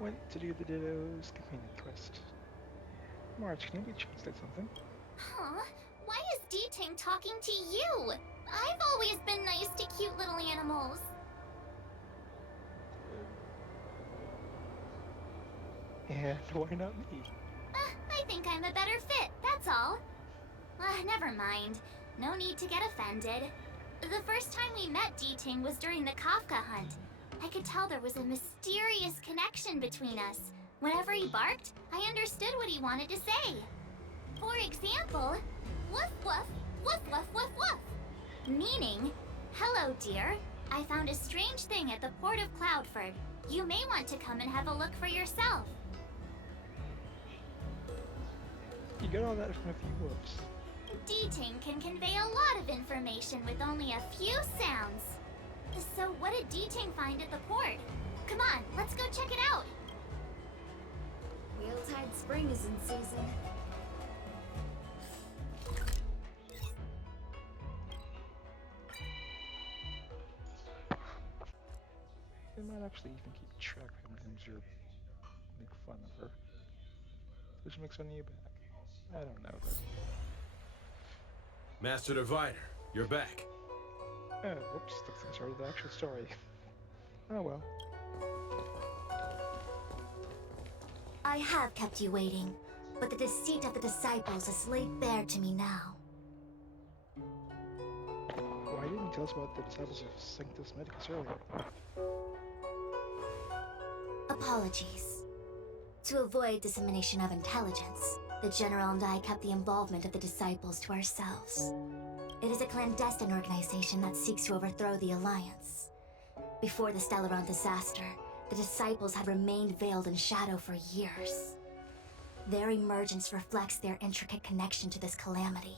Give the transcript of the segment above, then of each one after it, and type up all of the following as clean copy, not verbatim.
Went to do the Ditto's companion quest. March, can you translate something? Huh? Why is D-Ting talking to you? I've always been nice to cute little animals. And why not me? I think I'm a better fit, that's all. Never mind. No need to get offended. The first time we met D-Ting was during the Kafka hunt. I could tell there was a mysterious connection between us. Whenever he barked, I understood what he wanted to say. For example, woof woof, woof woof woof woof. Meaning, hello dear, I found a strange thing at the port of Cloudford. You may want to come and have a look for yourself. You got all that from a few woofs. D-Ting can convey a lot of information with only a few sounds. So what did D-Ting find at the port? Come on, let's go check it out. Wheeltide Spring is in season. They might actually even keep track of how many times you make fun of her. So she makes fun of you back. I don't know though. Master Diviner, you're back. Oh, whoops, that's the start of the actual story. Oh well. I have kept you waiting, but the deceit of the disciples is laid bare to me now. Why didn't you tell us about the disciples of Sanctus Medicus earlier? Apologies. To avoid dissemination of intelligence, the General and I kept the involvement of the disciples to ourselves. It is a clandestine organization that seeks to overthrow the Alliance. Before the Stellaron disaster, the disciples had remained veiled in shadow for years. Their emergence reflects their intricate connection to this calamity.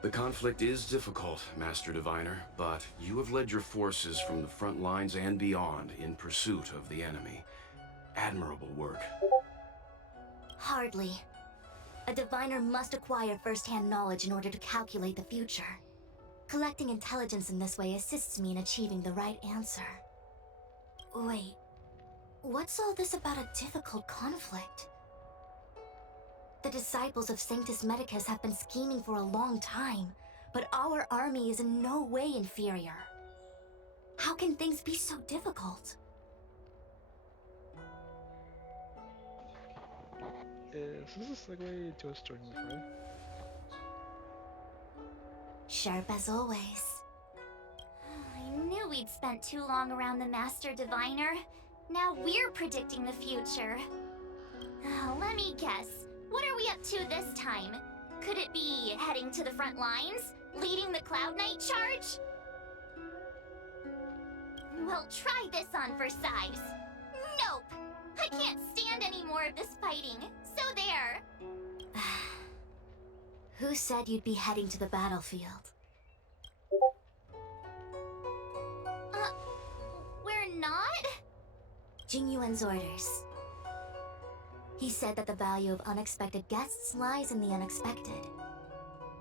The conflict is difficult, Master Diviner, but you have led your forces from the front lines and beyond in pursuit of the enemy. Admirable work. Hardly. A diviner must acquire first-hand knowledge in order to calculate the future. Collecting intelligence in this way assists me in achieving the right answer. Wait, what's all this about a difficult conflict? The disciples of Sanctus Medicus have been scheming for a long time, but our army is in no way inferior. How can things be so difficult? Is this a segue to a story with Ray? Sharp as always. I knew we'd spent too long around the Master Diviner. Now we're predicting the future. Let me guess. What are we up to this time? Could it be heading to the front lines? Leading the Cloud Knight charge? Well, try this on for size. Nope! I can't stand any more of this fighting. So there. Who said you'd be heading to the battlefield? We're not? Tingyun's orders. He said that the value of unexpected guests lies in the unexpected.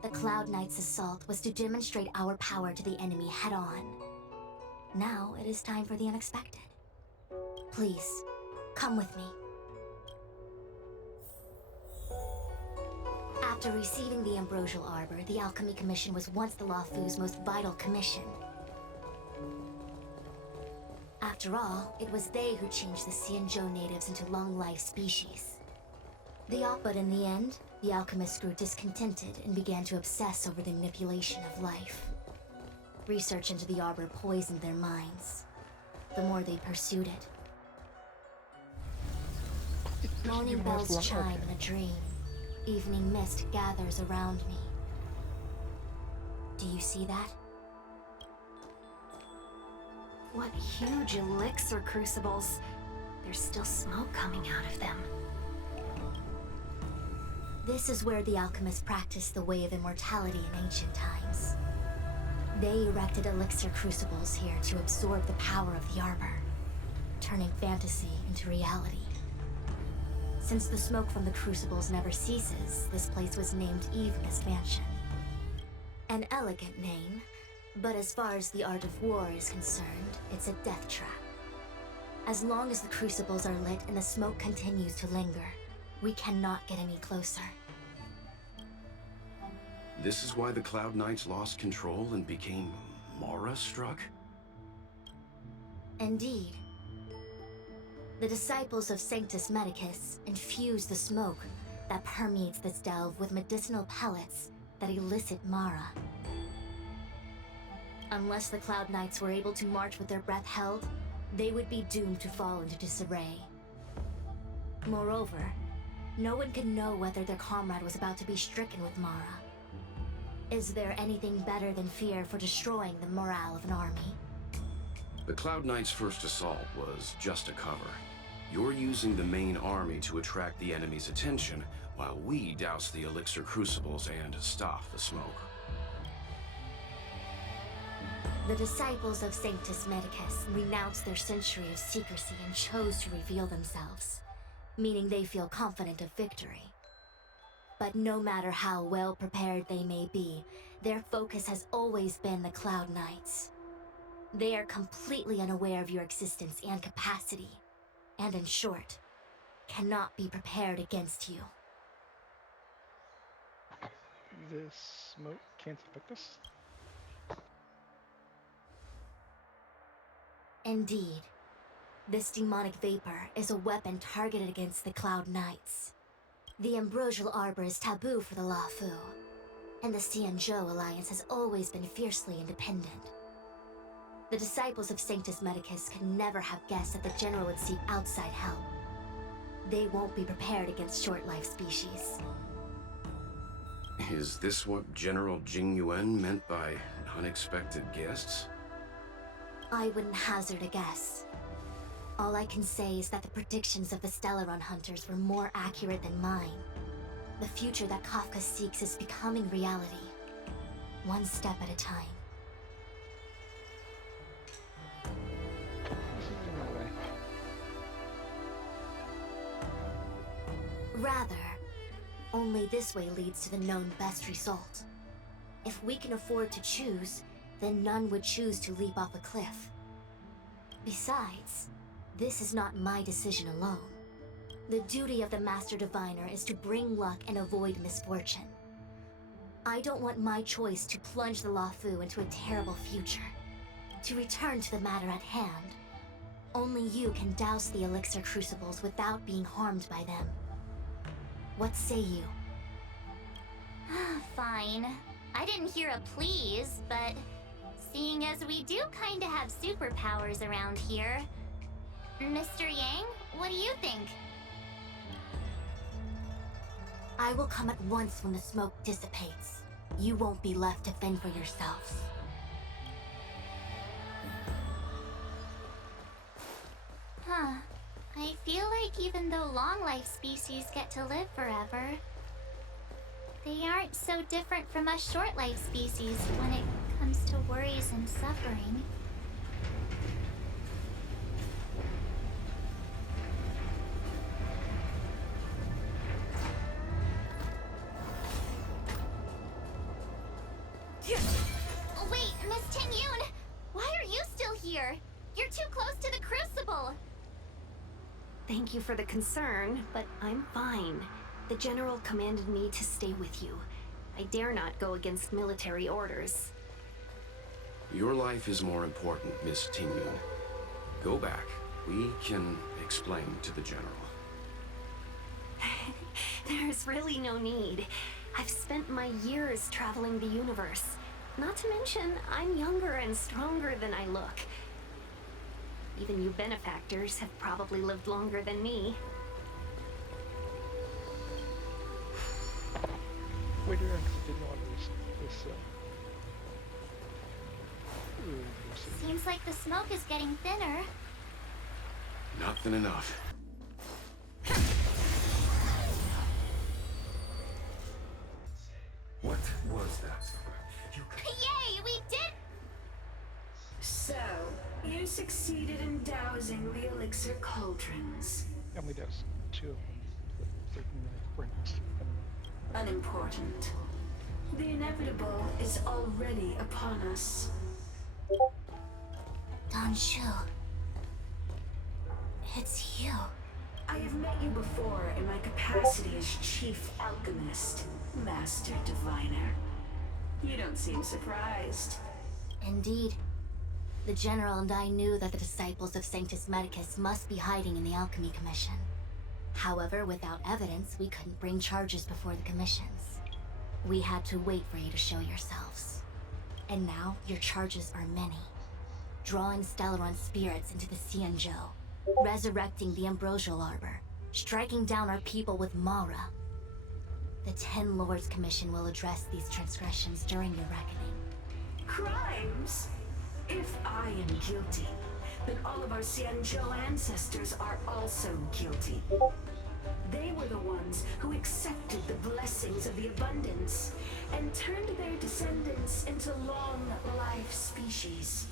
The Cloud Knight's assault was to demonstrate our power to the enemy head-on. Now it is time for the unexpected. Please, come with me. After receiving the Ambrosial Arbor, the Alchemy Commission was once the Luofu's most vital commission. After all, it was they who changed the Xianzhou natives into long-life species. But in the end, the alchemists grew discontented and began to obsess over the manipulation of life. Research into the Arbor poisoned their minds. The more they pursued it. Morning bells chime in a dream. Evening mist gathers around me. Do you see that? What huge elixir crucibles. There's still smoke coming out of them. This is where the alchemists practiced the way of immortality in ancient times. They erected elixir crucibles here to absorb the power of the Arbor, turning fantasy into reality. Since the smoke from the crucibles never ceases, this place was named Evenist Mansion. An elegant name, but as far as the art of war is concerned, it's a death trap. As long as the crucibles are lit and the smoke continues to linger, we cannot get any closer. This is why the Cloud Knights lost control and became Mara-struck? Indeed. The disciples of Sanctus Medicus infuse the smoke that permeates this delve with medicinal pellets that elicit Mara. Unless the Cloud Knights were able to march with their breath held, they would be doomed to fall into disarray. Moreover, no one could know whether their comrade was about to be stricken with Mara. Is there anything better than fear for destroying the morale of an army? The Cloud Knights' first assault was just a cover. You're using the main army to attract the enemy's attention, while we douse the elixir crucibles and stop the smoke. The disciples of Sanctus Medicus renounced their century of secrecy and chose to reveal themselves, meaning they feel confident of victory. But no matter how well prepared they may be, their focus has always been the Cloud Knights. They are completely unaware of your existence and capacity, and in short, cannot be prepared against you. This smoke can't affect us? Indeed. This demonic vapor is a weapon targeted against the Cloud Knights. The ambrosial arbor is taboo for the Luofu, and the Xianzhou alliance has always been fiercely independent. The disciples of Sanctus Medicus could never have guessed that the General would seek outside help. They won't be prepared against short-life species. Is this what General Tingyun meant by unexpected guests? I wouldn't hazard a guess. All I can say is that the predictions of the Stellaron hunters were more accurate than mine. The future that Kafka seeks is becoming reality, one step at a time. This is in my way. Rather, only this way leads to the known best result. If we can afford to choose, then none would choose to leap off a cliff. Besides, this is not my decision alone. The duty of the Master Diviner is to bring luck and avoid misfortune. I don't want my choice to plunge the Luofu into a terrible future. To return to the matter at hand, only you can douse the elixir crucibles without being harmed by them. What say you? Fine. I didn't hear a please, but seeing as we do kinda have superpowers around here, Mr. Yang, what do you think? I will come at once when the smoke dissipates. You won't be left to fend for yourselves. Huh. I feel like even though long-life species get to live forever, they aren't so different from us short-life species when it comes to worries and suffering. Wait, Miss Tingyun! Why are you still here? You're too close to the crucible! Thank you for the concern, but I'm fine. The General commanded me to stay with you. I dare not go against military orders. Your life is more important, Miss Tingyun. Go back. We can explain to the General. There's really no need. I've spent my years traveling the universe. Not to mention, I'm younger and stronger than I look. Even you benefactors have probably lived longer than me. Wait around because I didn't know this Seems like the smoke is getting thinner. Not thin enough. What was that? Yay, we did! So, you succeeded in dousing the elixir cauldrons. only does 2 of them. 13-minute rings. Unimportant. The inevitable is already upon us. Don Shu. It's you. I have met you before in my capacity as Chief Alchemist, Master Diviner. You don't seem surprised. Indeed. The General and I knew that the disciples of Sanctus Medicus must be hiding in the Alchemy Commission. However, without evidence, we couldn't bring charges before the commissions. We had to wait for you to show yourselves. And now, your charges are many. Drawing Stellaron spirits into the Xianzhou, resurrecting the Ambrosial Arbor, striking down our people with Mara. The Ten Lords Commission will address these transgressions during your reckoning. Crimes? If I am guilty, then all of our Xianzhou ancestors are also guilty. They were the ones who accepted the blessings of the abundance and turned their descendants into long-life species.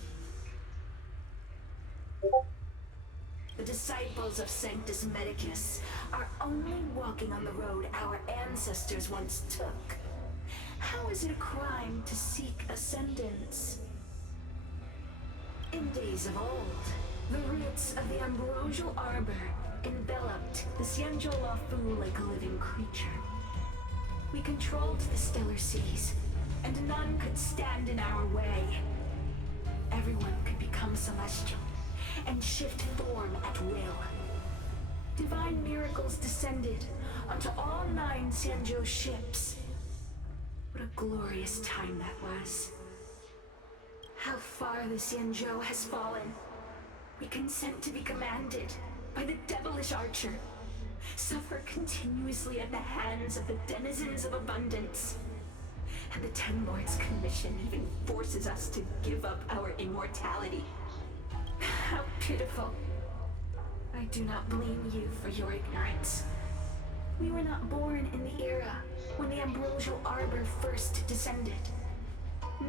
The disciples of Sanctus Medicus are only walking on the road our ancestors once took. How is it a crime to seek ascendance? In days of old, the roots of the Ambrosial Arbor enveloped the Xianzhou Lafu like a living creature. We controlled the stellar seas, and none could stand in our way. Everyone could become celestial and shift form at will. Divine miracles descended onto all 9 Xianzhou ships. What a glorious time that was. How far the Xianzhou has fallen. We consent to be commanded by the devilish archer. Suffer continuously at the hands of the denizens of abundance. And the Ten Lords Commission even forces us to give up our immortality. How pitiful. I do not blame you for your ignorance. We were not born in the era when the Ambrosial Arbor first descended.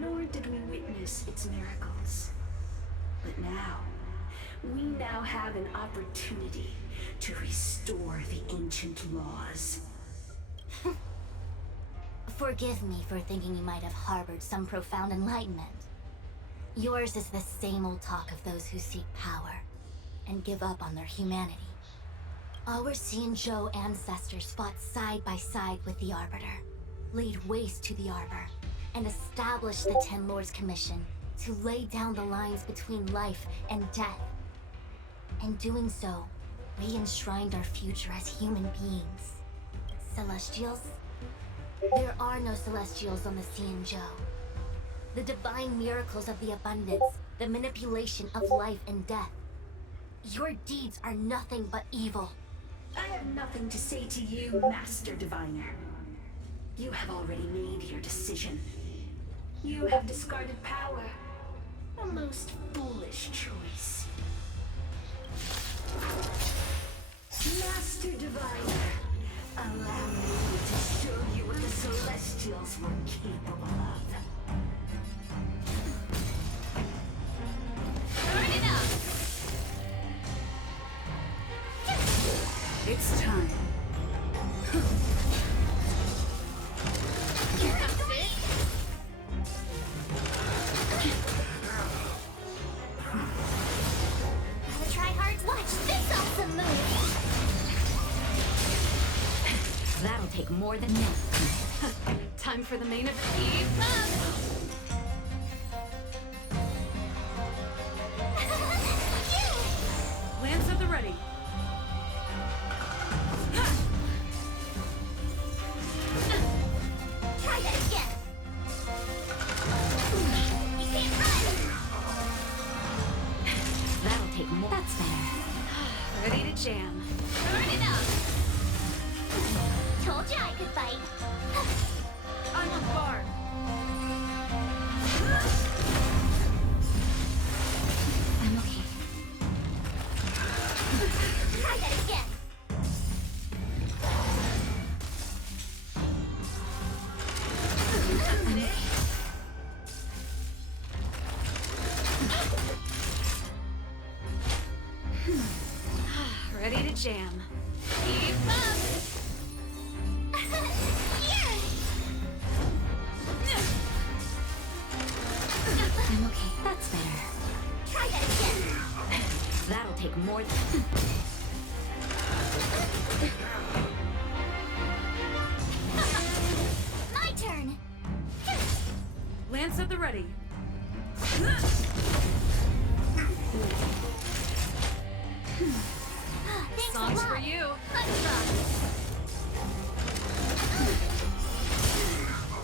Nor did we witness its miracles. But now, we now have an opportunity to restore the ancient laws. Forgive me for thinking you might have harbored some profound enlightenment. Yours is the same old talk of those who seek power and give up on their humanity. Our Xianzhou ancestors fought side by side with the Arbiter, laid waste to the Arbor, and established the Ten Lords Commission to lay down the lines between life and death. In doing so, we enshrined our future as human beings. Celestials? There are no Celestials on the Xianzhou. The divine miracles of the abundance, the manipulation of life and death. Your deeds are nothing but evil. I have nothing to say to you, Master Diviner. You have already made your decision. You have discarded power. A most foolish choice. Master Diviner, allow me to show you what the Celestials were capable of. Turn it up! It's time. Here comes it! Gotta try hard to watch this awesome move! That'll take more than that. Time for the main event. Keep up! Lance at the ready. Try that again! You can't run! That'll take more. That's better. Ready to jam. Turn it up! Told you I could fight. I'm on guard. I'm okay. Try that again! Ready to jam. Keep up! Here! I'm okay. That's better. Try that again! That'll take take more than... My turn. Lance at the ready. Thanks Songs a lot. for you. Let's rock.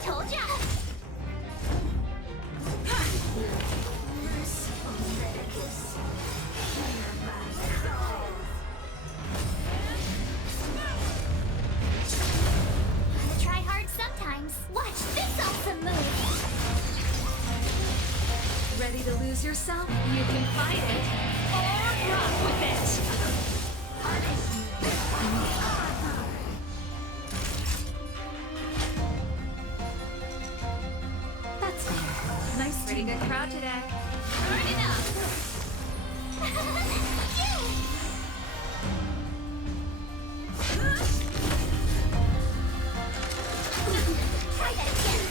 Told ya. Gotta try hard sometimes. Watch this awesome move. Ready to lose yourself? You can fight it, or rock with it. That's fair. Nice, pretty good crowd today. Turn it up. Try that again.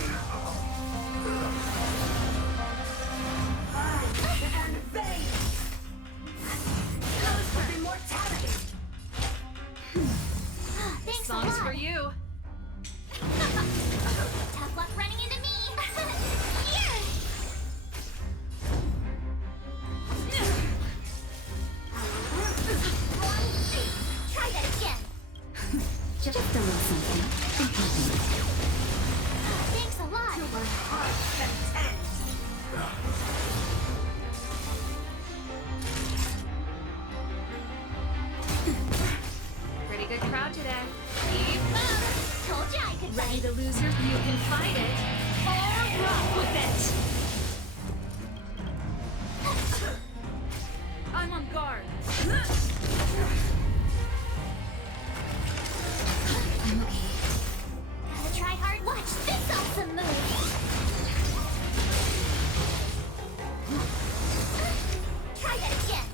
Thanks a Songs lot. for you. Tough luck running into me. Here. Try that again. Just a little something. Thanks a lot. Pretty good crowd today. Keep up. Told ya I could Ready fight. to lose your... You can fight it, or rock with it. I'm on guard. I'm okay. Gotta try hard. Watch this awesome move. Try that again.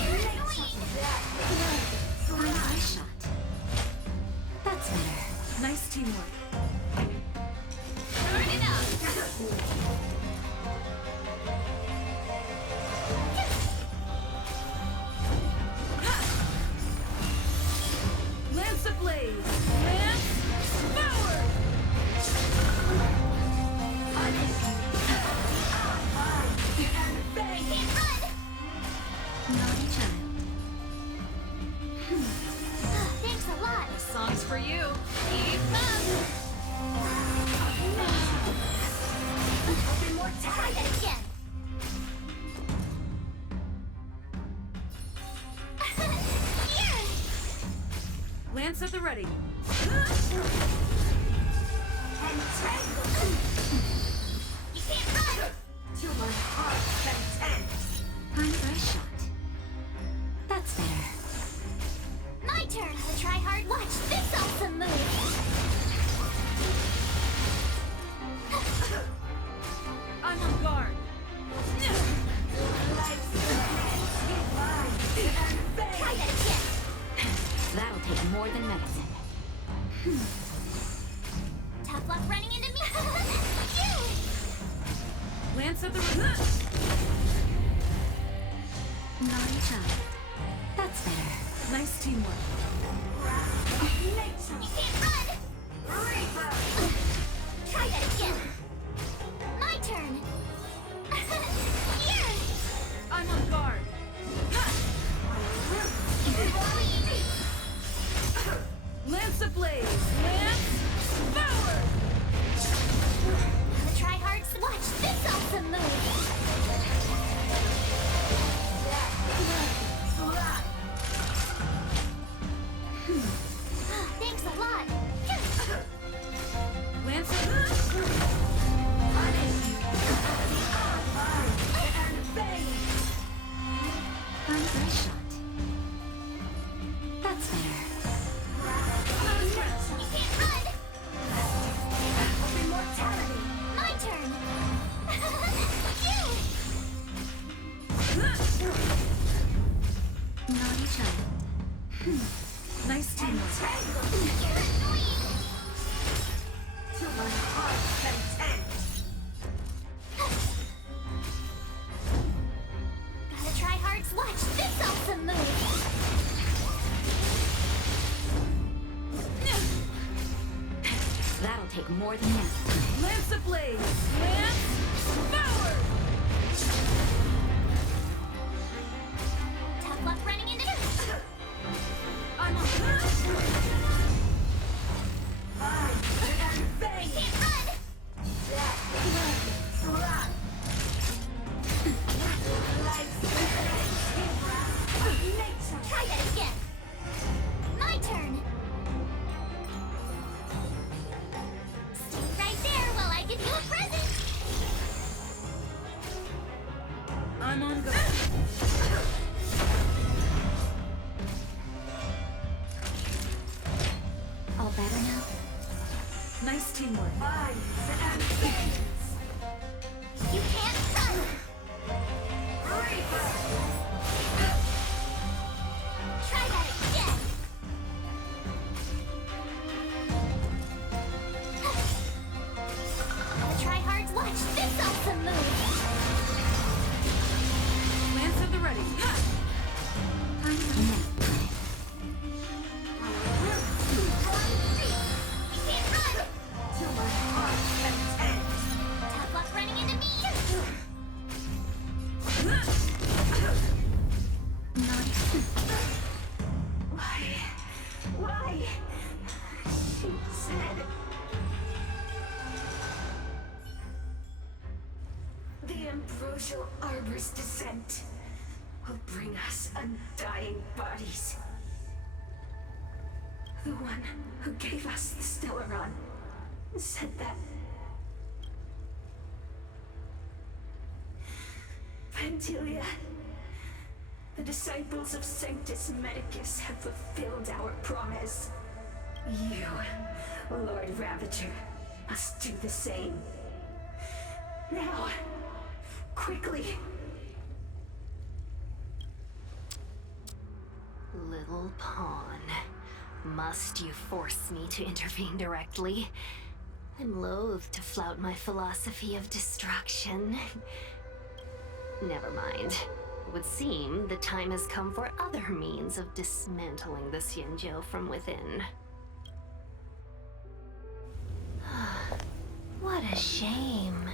You're annoying. Fine eye shot. That's better. Nice teamwork. Turn it up. Lance ablaze. Lance forward. Can't run. Naughty child. Thanks a lot. Songs for you. Keep up. Try that again. Here. Lance at the ready. You can't run. Fine eye shot. That's better. My turn to try hard. Watch this awesome move. I'm on guard. Try that again. That'll take more than medicine. Tough luck running into me. Lance at the ready. Naughty child. That's better. Nice teamwork. You can't run. Try that again. My turn. Here. I'm on guard. Lance ablaze. Lance forward. Gotta try hard. Watch this awesome move. Thanks a lot. Lance at Fine eye shot. That's better. You can't run. My turn. Naughty child. nice teamwork. You're annoying. take more than that. Lance ablaze! Lance forward! Tough luck running into me. I'm on. You can't run. Try that again. My turn. Stay right there while I give you a present. I'm on go. All better now? Nice teamwork. You can't run. Try that again. The tryhards watch this awesome move. Lance at the ready. You can't run. Tough luck running into me. Why? She said... The ambrosial arbor's descent will bring us undying bodies. The one who gave us the Stellaron said that... Pantilia, the disciples of Sanctus Medicus have fulfilled our promise. You, Lord Ravager, must do the same. Now, quickly. Little pawn. Must you force me to intervene directly? I'm loath to flout my philosophy of destruction. Never mind. It would seem the time has come for other means of dismantling the Xianzhou from within. What a shame.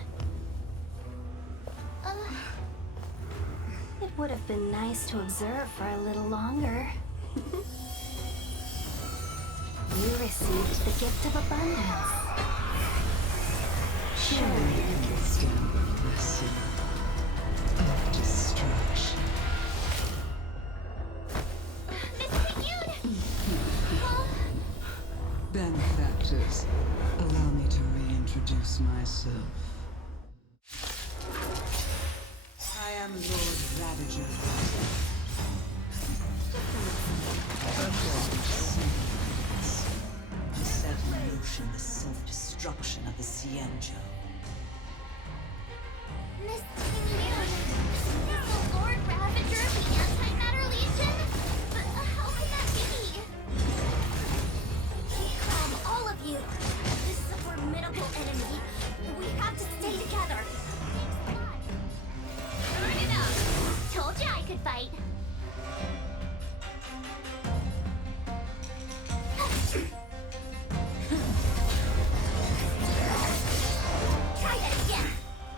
It would have been nice to observe for a little longer. You received the gift of abundance. Surely you can stand the blessing of destruction. Miss Tingyun! Benefactors, allow me to reintroduce myself. I am Lord Ravager. To set in motion the self-destruction of the Xianzhou. Miss Tingyun! Is the Lord Ravager of the Antimatter Legion? But how could that be? Calm, all of you! This is a formidable enemy. We have to stay together. Turn it up! Told you I could fight. Try that again!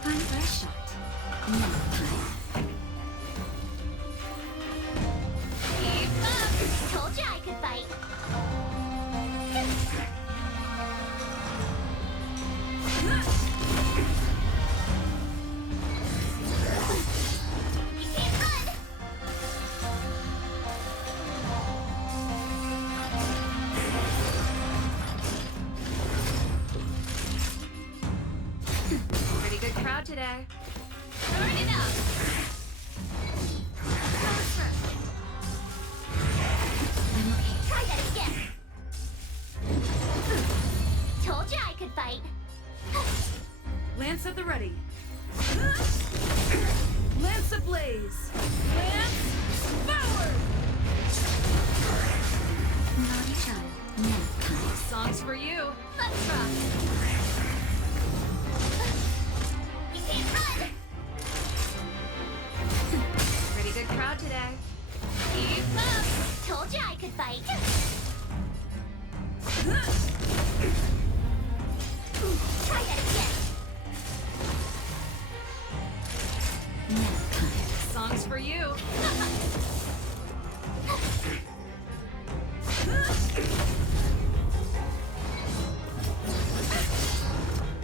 Time for a shot. Keep up! Told you I could fight. You can't run! Pretty good crowd today. Turn it up! Try that again! Told you I could fight. Lance at the ready. Lance ablaze! Lance forward! Naughty child. Nap time. Songs for you. Let's rock! You can't run! Pretty good crowd today. Keep up! Told you I could fight. Try that again. Song's for you.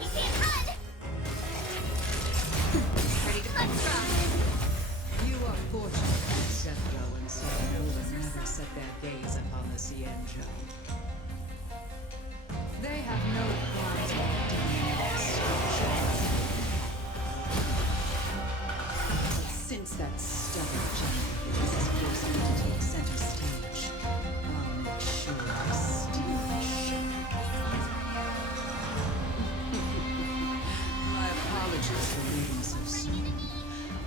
You can't run. Ready to cut strong. You are fortunate that Zephyro and StarRail never set their gaze upon the Cienjo. They have no qualms with destruction. Since that stubborn giant is forced me to take center stage, I'll make sure I steal the show. My apologies for leaving so soon,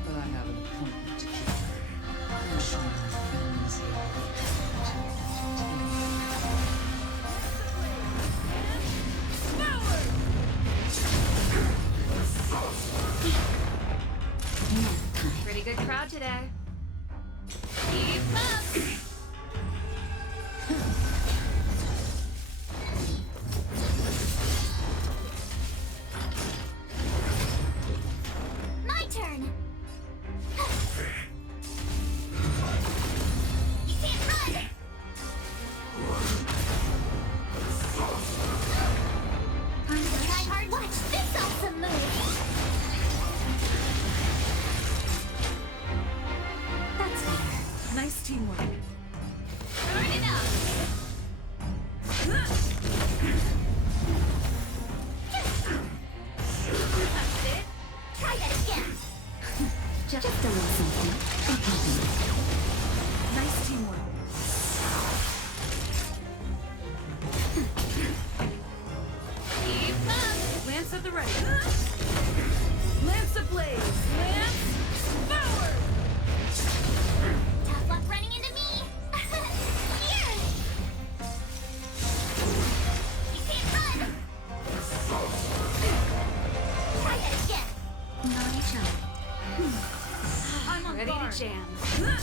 but I have an appointment to keep. I'm sure my fans here will be happy to Pretty good crowd today. Keep up! My turn. You can't run. Try hard. Watch this awesome move. That's better. Nice teamwork. Turn it up. That's it. Try that again. Just a little something. Nice teamwork. Keep up. Lance at the ready. Lance ablaze. Lance forward. Tough luck running into me. Here. You can't run. Try that again. Naughty child. I'm on ready to jam. Turn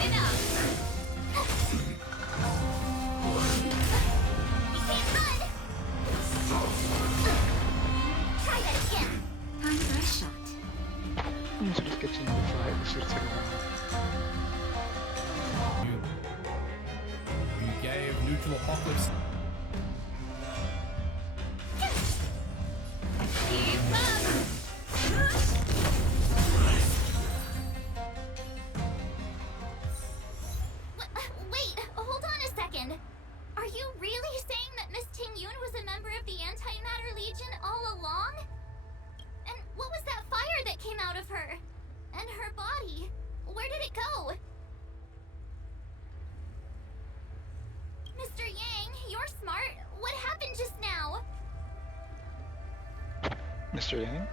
it up. You can't run. Try that again. Time for a shot. So just get you into the fight. This should take a while. You gave neutral apocalypse. Keep up. Wait, hold on a second. Are you really saying that Miss Tingyun was a member of the Antimatter Legion all along? And what was that fire that came out of her? And her body? Where did it go? Mr. Yang, you're smart. What happened just now? Mr. Yang?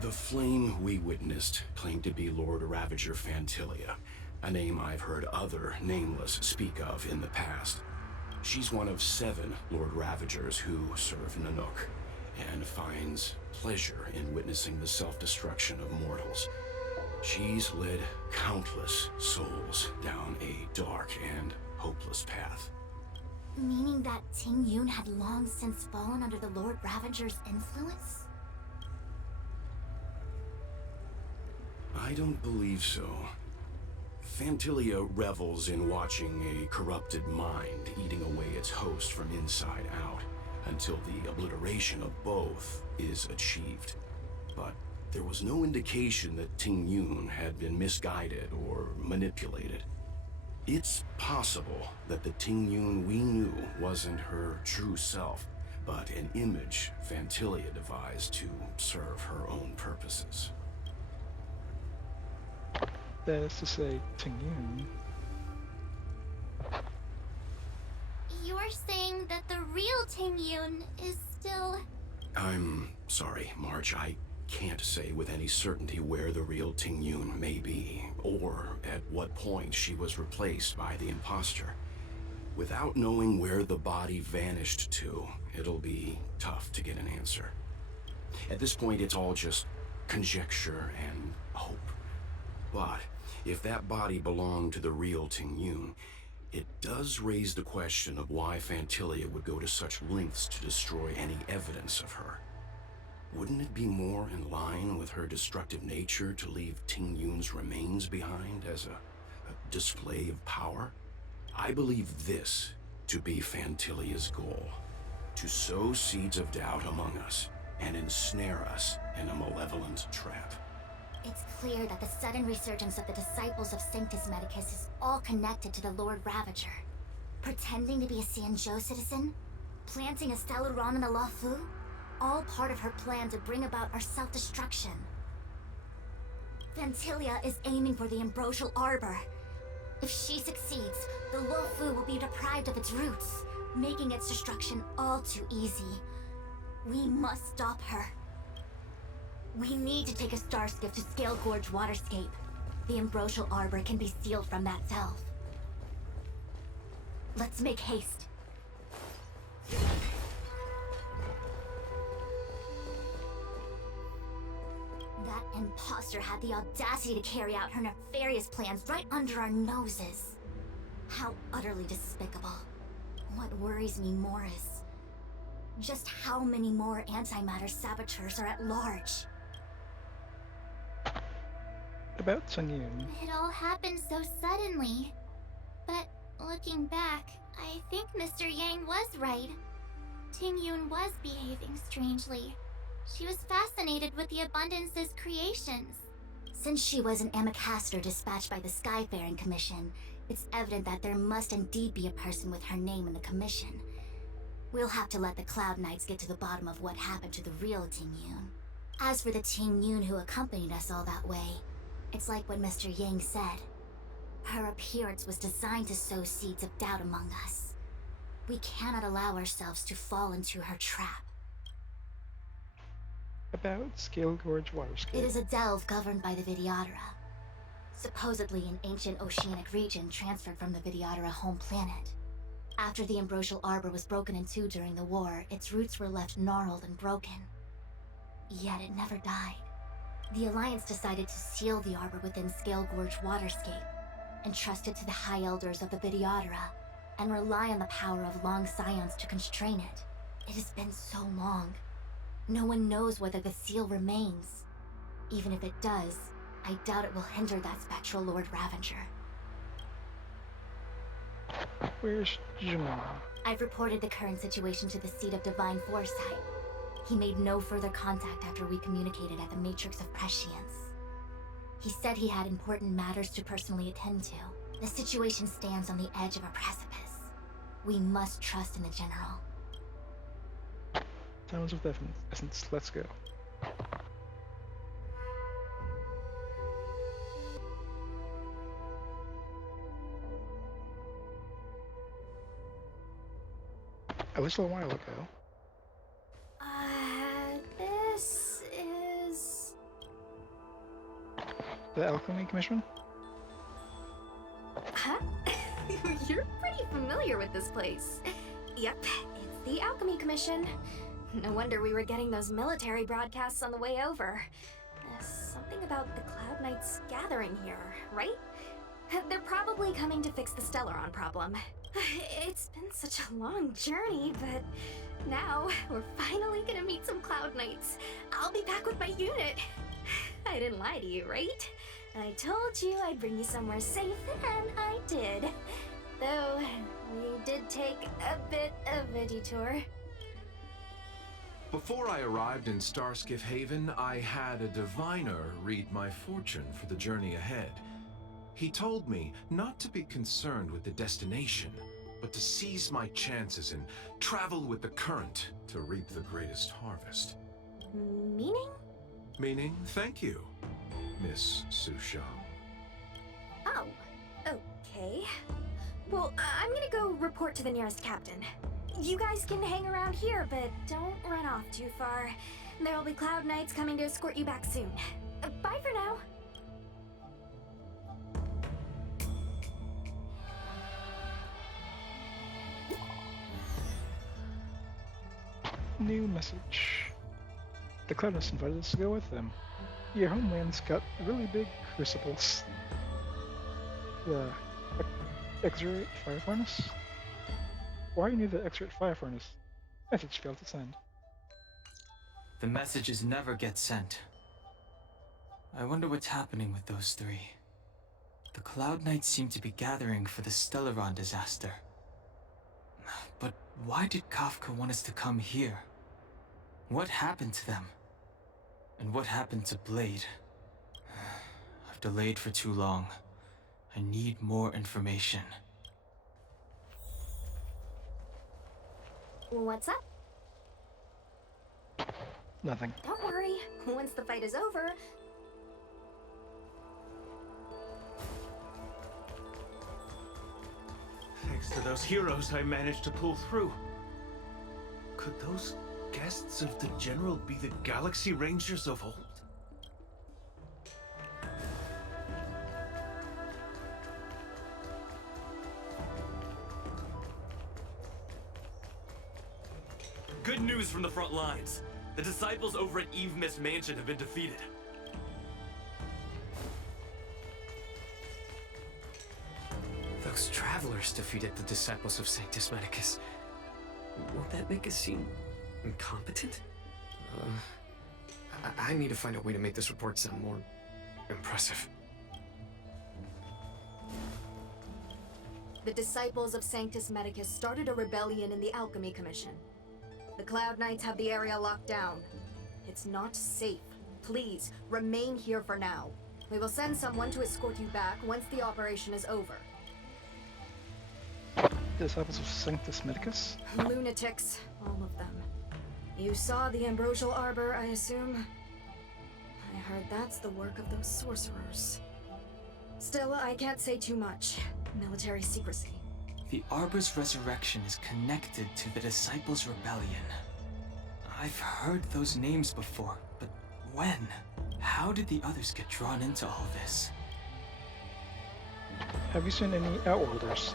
The flame we witnessed claimed to be Lord Ravager Fantilia, a name I've heard other Nameless speak of in the past. She's one of 7 Lord Ravagers who serve Nanook, and finds pleasure in witnessing the self-destruction of mortals. She's led countless souls down a dark and hopeless path. Meaning that Tingyun had long since fallen under the Lord Ravager's influence? I don't believe so. Fantilia revels in watching a corrupted mind eating away its host from inside out, until the obliteration of both is achieved. But there was no indication that Tingyun had been misguided or manipulated. It's possible that the Tingyun we knew wasn't her true self, but an image Fantilia devised to serve her own purposes. That is to say, Tingyun. You're saying that the real Tingyun is still... I'm sorry, March. I can't say with any certainty where the real Tingyun may be, or at what point she was replaced by the imposter. Without knowing where the body vanished to, it'll be tough to get an answer. At this point, it's all just conjecture and hope. But If that body belonged to the real Tingyun, it does raise the question of why Phantilia would go to such lengths to destroy any evidence of her. Wouldn't it be more in line with her destructive nature to leave Tingyun's remains behind as a display of power? I believe this to be Phantilia's goal: to sow seeds of doubt among us and ensnare us in a malevolent trap. It's clear that the sudden resurgence of the disciples of Sanctus Medicus is all connected to the Lord Ravager. Pretending to be a Xianzhou citizen? Planting a Stellaron in the Luofu? All part of her plan to bring about our self-destruction. Phantilia is aiming for the Ambrosial Arbor. If she succeeds, the Luofu will be deprived of its roots, making its destruction all too easy. We must stop her. We need to take a star skiff to Scale Gorge Waterscape. The Ambrosial Arbor can be sealed from that valve. Let's make haste. That imposter had the audacity to carry out her nefarious plans right under our noses. How utterly despicable. What worries me more is just how many more antimatter saboteurs are at large. About Tingyun. It all happened so suddenly. But looking back, I think Mr. Yang was right. Tingyun was behaving strangely. She was fascinated with the Abundance's creations. Since she was an Amicastor dispatched by the Skyfaring Commission, it's evident that there must indeed be a person with her name in the commission. We'll have to let the Cloud Knights get to the bottom of what happened to the real Tingyun. As for the Tingyun who accompanied us all that way, it's like what Mr. Yang said. Her appearance was designed to sow seeds of doubt among us. We cannot allow ourselves to fall into her trap. About Scale Gorge Waterscape. It is a delve governed by the Vidyadhara. Supposedly an ancient oceanic region transferred from the Vidyadhara home planet. After the Ambrosial Arbor was broken in two during the war, its roots were left gnarled and broken. Yet it never died. The Alliance decided to seal the Arbor within Scale Gorge Waterscape, entrust it to the High Elders of the Vidyadhara, and rely on the power of long scions to constrain it. It has been so long. No one knows whether the seal remains. Even if it does, I doubt it will hinder that spectral Lord Ravager. Where's Jimon? I've reported the current situation to the Seat of Divine Foresight. He made no further contact after we communicated at the Matrix of Prescience. He said he had important matters to personally attend to. The situation stands on the edge of a precipice. We must trust in the General. Sounds of the essence. Let's go. At least a while ago. This is... The Alchemy Commission? Huh? You're pretty familiar with this place. Yep, it's the Alchemy Commission. No wonder we were getting those military broadcasts on the way over. Something about the Cloud Knights gathering here, right? They're probably coming to fix the Stellaron problem. It's been such a long journey, but now we're finally gonna meet some Cloud Knights. I'll be back with my unit. I didn't lie to you, right? I told you I'd bring you somewhere safe, and I did. Though, we did take a bit of a detour. Before I arrived in Starskiff Haven, I had a diviner read my fortune for the journey ahead. He told me not to be concerned with the destination, but to seize my chances and travel with the current to reap the greatest harvest. Meaning? Meaning, thank you, Miss Susha. Oh, okay. Well, I'm gonna go report to the nearest captain. You guys can hang around here, but don't run off too far. There'll be Cloud Knights coming to escort you back soon. Bye for now. New message. The Cloudness invited us to go with them. Your homeland's got really big crucibles. The exert fire furnace? Why you need the exert fire furnace? Message failed to send. The messages never get sent. I wonder what's happening with those three. The Cloud Knights seem to be gathering for the Stellaron disaster. But why did Kafka want us to come here? What happened to them? And what happened to Blade? I've delayed for too long. I need more information. What's up? Nothing. Don't worry. Once the fight is over... Thanks to those heroes, I managed to pull through. Could those guests of the General be the Galaxy Rangers of old? Good news from the front lines. The disciples over at Eve Mist Mansion have been defeated. Those travelers defeated the disciples of Sanctus Medicus. Won't that make us seem incompetent? I need to find a way to make this report sound more impressive. The disciples of Sanctus Medicus started a rebellion in the Alchemy Commission. The Cloud Knights have the area locked down. It's not safe. Please, remain here for now. We will send someone to escort you back once the operation is over. Disciples of Sanctus Medicus? Lunatics, all of them. You saw the Ambrosial Arbor, I assume? I heard that's the work of those sorcerers. Still, I can't say too much. Military secrecy. The Arbor's resurrection is connected to the Disciples' Rebellion. I've heard those names before, but when? How did the others get drawn into all this? Have you seen any Outworlders?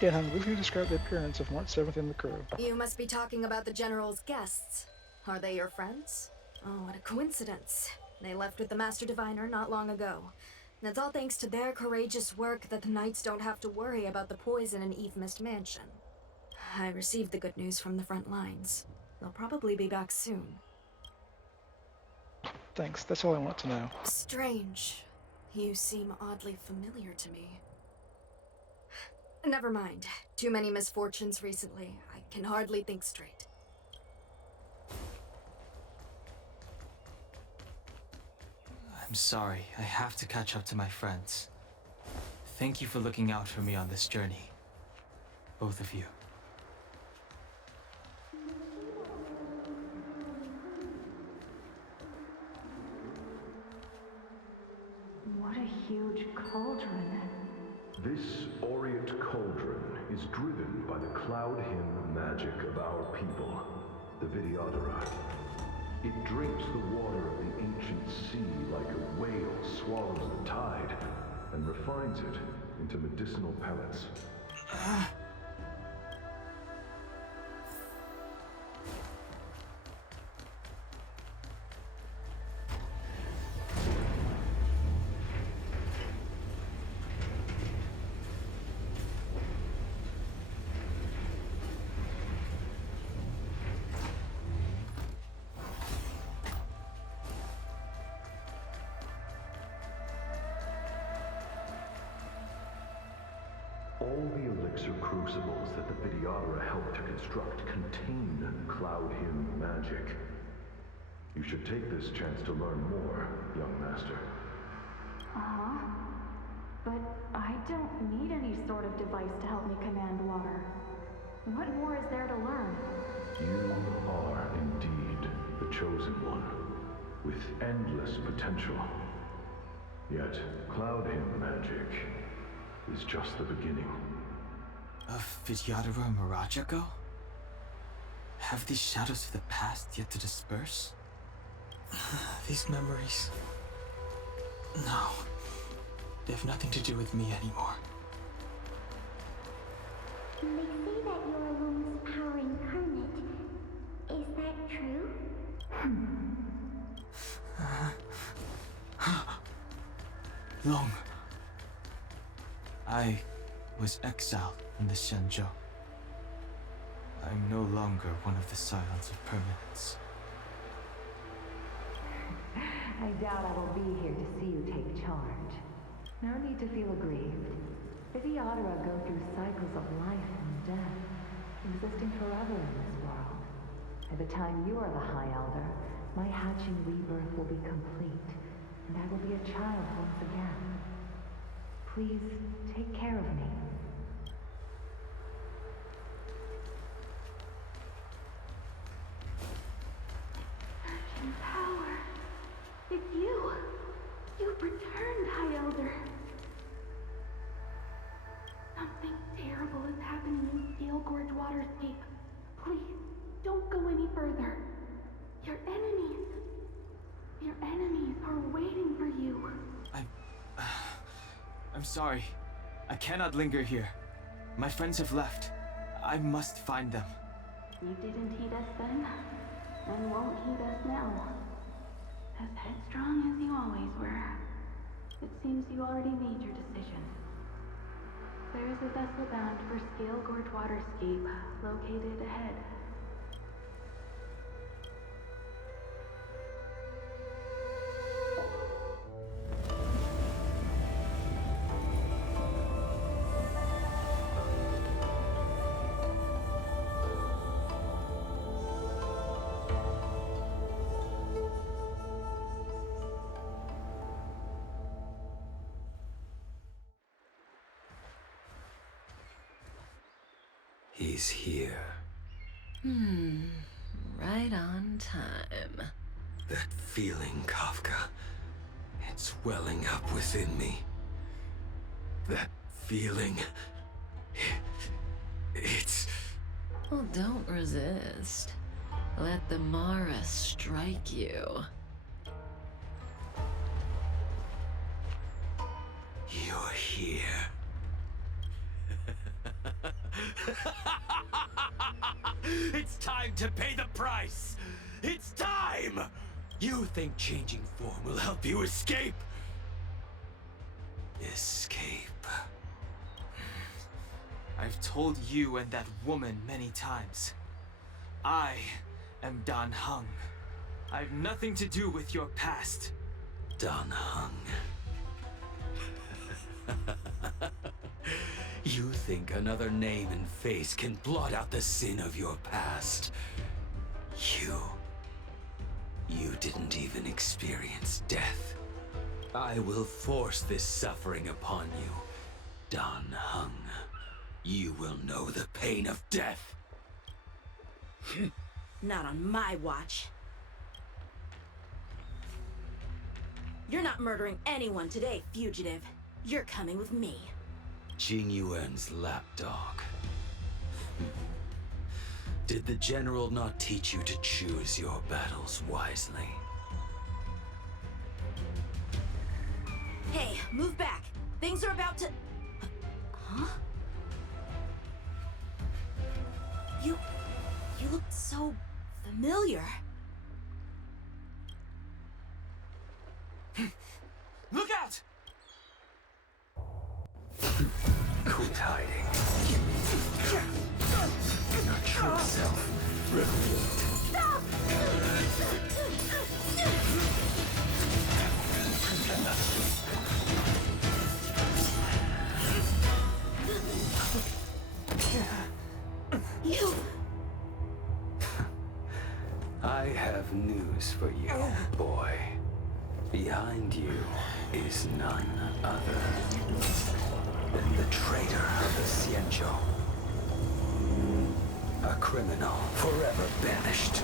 Dan Heng briefly described the appearance of March 7th in the crew. You must be talking about the General's guests. Are they your friends? Oh, what a coincidence. They left with the Master Diviner not long ago. And it's all thanks to their courageous work that the Knights don't have to worry about the poison in Eve Mist Mansion. I received the good news from the front lines. They'll probably be back soon. Thanks, that's all I want to know. Strange. You seem oddly familiar to me. Never mind. Too many misfortunes recently. I can hardly think straight. I'm sorry, I have to catch up to my friends. Thank you for looking out for me on this journey. Both of you. What a huge cauldron. This aureate cauldron is driven by the cloud hymn magic of our people, the Vidyadhara. It drinks the water of the ancient sea like a whale swallows the tide, and refines it into medicinal pellets. All the elixir crucibles that the Vidyadhara helped to construct contain cloud hymn magic. You should take this chance to learn more, young master. Uh-huh. But I don't need any sort of device to help me command water. What more is there to learn? You are indeed the chosen one, with endless potential. Yet, cloud hymn magic is just the beginning. Of Vidyadhara Mirajago? Have these shadows of the past yet to disperse? These memories... No. They have nothing to do with me anymore. They say that you're Lung's power incarnate. Is that true? Lung, I was exiled from the Xianzhou. I'm no longer one of the Scions of Permanence. I doubt I will be here to see you take charge. No need to feel aggrieved. Vidyadhara go through cycles of life and death, existing forever in this world. By the time you are the High Elder, my hatching rebirth will be complete, and I will be a child once again. Please, take care of me. Surging power. It's you. You've returned, High Elder. Something terrible is happening in Steel Gorge Waterscape. Please, don't go any further. Your enemies are waiting for you. I'm sorry. I cannot linger here. My friends have left. I must find them. You didn't heed us then, and won't heed us now. As headstrong as you always were. It seems you already made your decision. There is a vessel bound for Scale Gorge Waterscape, located ahead. He's here. Right on time. That feeling, Kafka. It's welling up within me. That feeling... It's... Well, don't resist. Let the Mara strike you. You're here. It's time to pay the price! It's time! You think changing form will help you escape? Escape? I've told you and that woman many times. I am Dan Heng. I've nothing to do with your past. Dan Heng. You think another name and face can blot out the sin of your past? You didn't even experience death. I will force this suffering upon you, Dan Heng. You will know the pain of death. Not on my watch. You're not murdering anyone today, fugitive. You're coming with me. Tingyun's lapdog. Did the General not teach you to choose your battles wisely? Hey, move back. Things are about to... Huh? You look so familiar. Look out! Quit hiding. Your true self revealed. Stop! You... I have news for you, boy. Behind you is none other than the traitor of the Xianzhou. A criminal forever banished.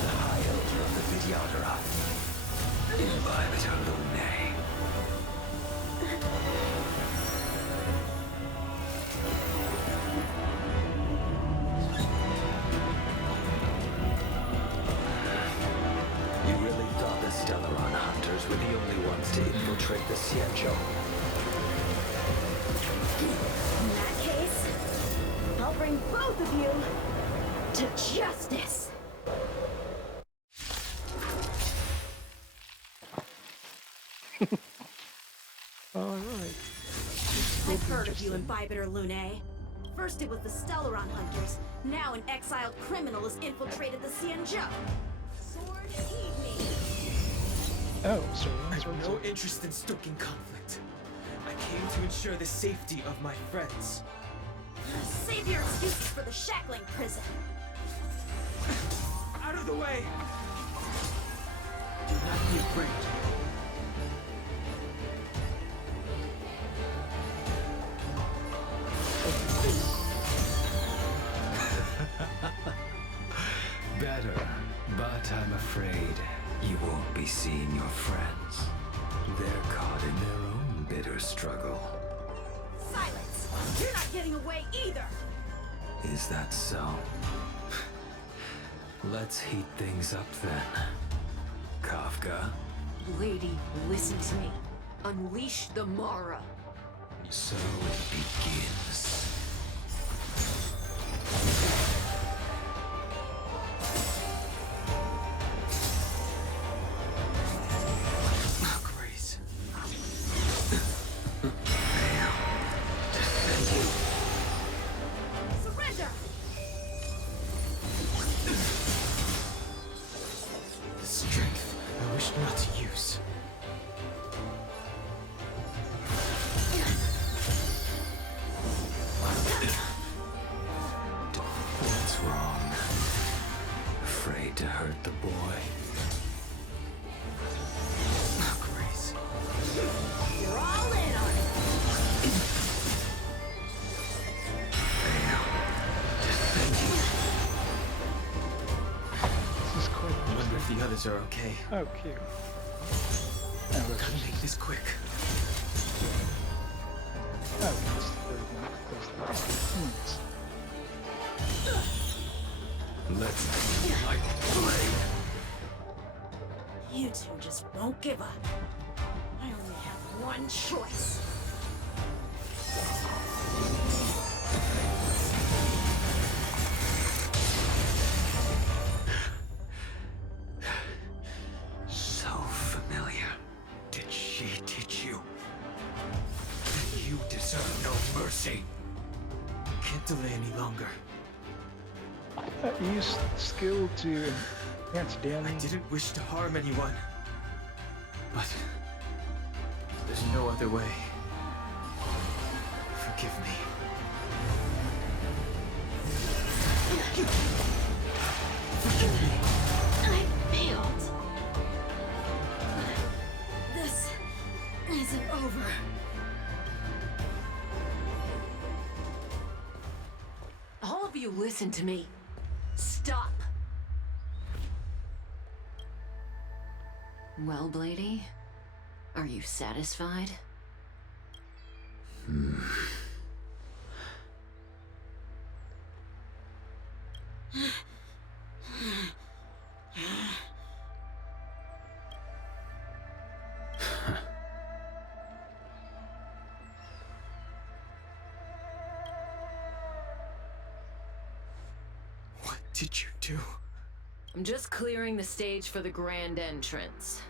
The High Elder of the Vidyadhara. Imbibe her Lunae. You really thought the Stellaron hunters were the only ones to infiltrate the Xianzhou? In that case, I'll bring both of you to justice. Alright. I've heard of you, Imbibitor Lunae. First it was the Stellaron Hunters, now an exiled criminal has infiltrated the Xianzhou. Sword, heed me. Oh, so I have no interest in stoking conflict. I came to ensure the safety of my friends. Save your excuses for the shackling prison. Out of the way! Do not be afraid. Better, but I'm afraid you won't be seeing your friends. They're caught in their own bitter struggle. Silence! You're not getting away either! Is that so? Let's heat things up then. Kafka? Lady, listen to me. Unleash the Mara. So it begins. Grace. Surrender! The strength I wish not to use. What's wrong? Afraid to hurt the boy? Grace. You're all in on it! This is quite I wonder if the others are okay. Oh, cute. Gotta make this quick. Oh, that's very nice. Let's like blade. You two just won't give up. I only have one choice. So familiar. Did she teach you? Then you deserve no mercy. Can't delay any longer. Use skill to enhance damage. I didn't wish to harm anyone. But there's no other way. Forgive me. I failed. This isn't over. All of you listen to me. Stop. Well, Blady, are you satisfied? What did you do? I'm just clearing the stage for the grand entrance.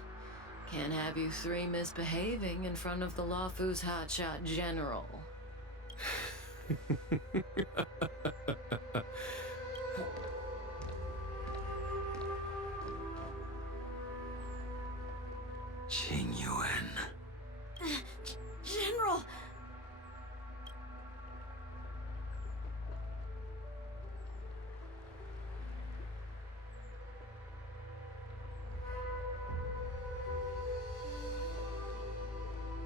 Can't have you three misbehaving in front of the Lafu's hotshot general. Tingyun. General!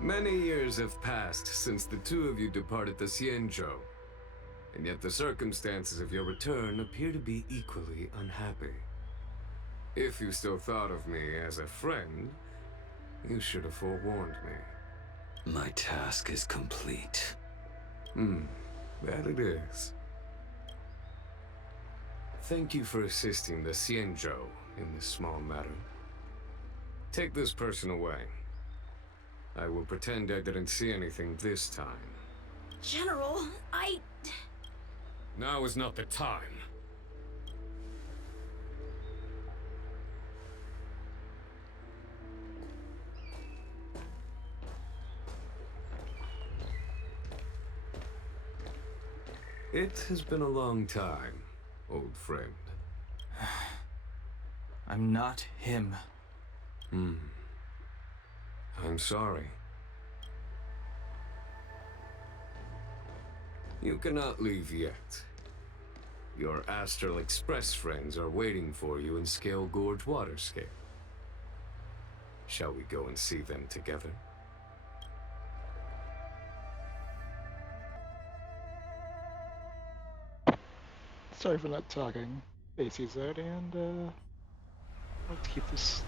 Many years have passed since the two of you departed the Xianzhou, and yet the circumstances of your return appear to be equally unhappy. If you still thought of me as a friend, you should have forewarned me. My task is complete. That it is. Thank you for assisting the Xianzhou in this small matter. Take this person away. I will pretend I didn't see anything this time. General, Now is not the time. It has been a long time, old friend. I'm not him. I'm sorry. You cannot leave yet. Your Astral Express friends are waiting for you in Scale Gorge Waterscape. Shall we go and see them together? Sorry for not talking. AC's out, and let's keep this.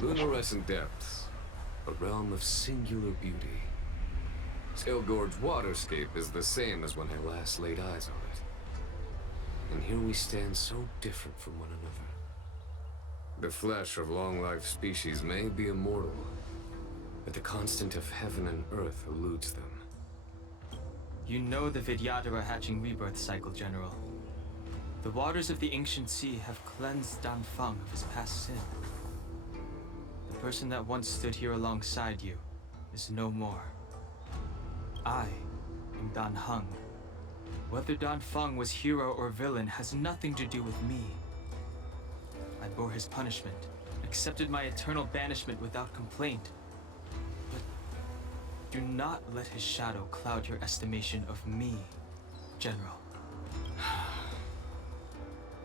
Luminescent Depths, a realm of singular beauty. Scale Gorge Waterscape is the same as when I last laid eyes on it. And here we stand so different from one another. The flesh of long-lived species may be immortal, but the constant of heaven and earth eludes them. You know the Vidyadhara hatching rebirth cycle, General. The waters of the ancient sea have cleansed Dan Feng of his past sin. The person that once stood here alongside you is no more. I am Dan Heng. Whether Dan Feng was hero or villain has nothing to do with me. I bore his punishment, accepted my eternal banishment without complaint. But do not let his shadow cloud your estimation of me, General.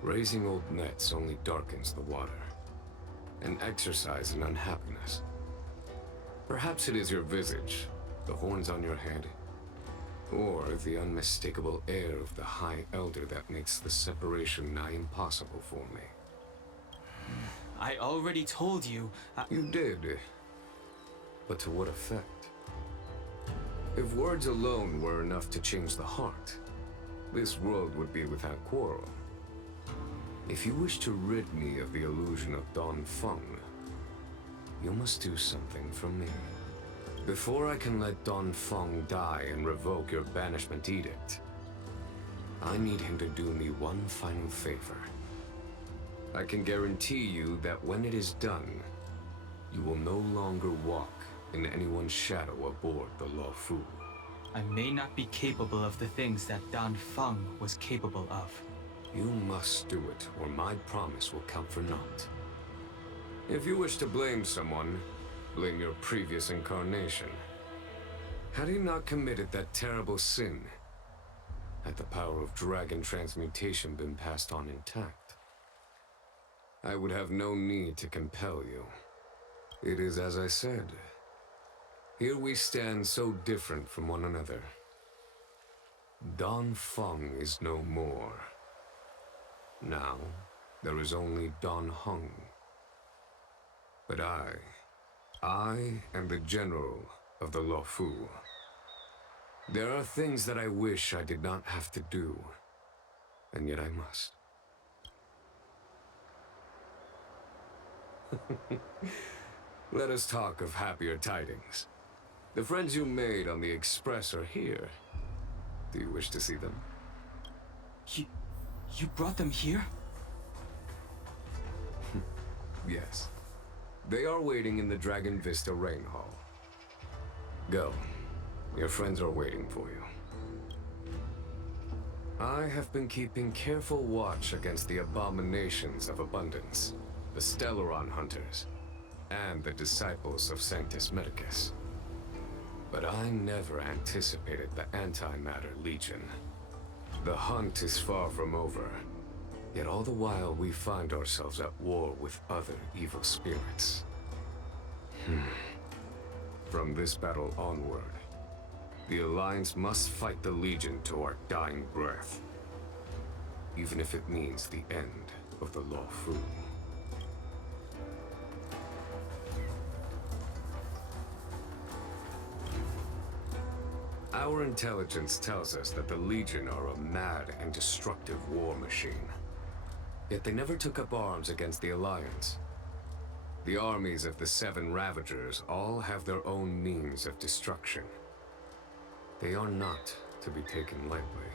Raising old nets only darkens the water, an exercise in unhappiness. Perhaps it is your visage, the horns on your head, or the unmistakable air of the High Elder that makes the separation nigh impossible for me. I already told you. You did. But to what effect? If words alone were enough to change the heart, this world would be without quarrel. If you wish to rid me of the illusion of Dan Feng, you must do something for me. Before I can let Dan Feng die and revoke your banishment edict, I need him to do me one final favor. I can guarantee you that when it is done, you will no longer walk in anyone's shadow aboard the Lo Fu. I may not be capable of the things that Dan Feng was capable of. You must do it, or my promise will count for naught. If you wish to blame someone, blame your previous incarnation. Had he not committed that terrible sin, had the power of dragon transmutation been passed on intact, I would have no need to compel you. It is as I said. Here we stand so different from one another. Dan Feng is no more. Now, there is only Dan Heng. But I am the general of the Lo Fu. There are things that I wish I did not have to do, and yet I must. Let us talk of happier tidings. The friends you made on the Express are here. Do you wish to see them? You brought them here? Yes. They are waiting in the Dragon Vista Rain Hall. Go. Your friends are waiting for you. I have been keeping careful watch against the abominations of abundance, the Stellaron Hunters, and the disciples of Sanctus Medicus. But I never anticipated the Antimatter Legion. The hunt is far from over, yet all the while we find ourselves at war with other evil spirits. From this battle onward, the Alliance must fight the Legion to our dying breath, even if it means the end of the Lo Fu. Our intelligence tells us that the Legion are a mad and destructive war machine. Yet they never took up arms against the Alliance. The armies of the Seven Ravagers all have their own means of destruction. They are not to be taken lightly.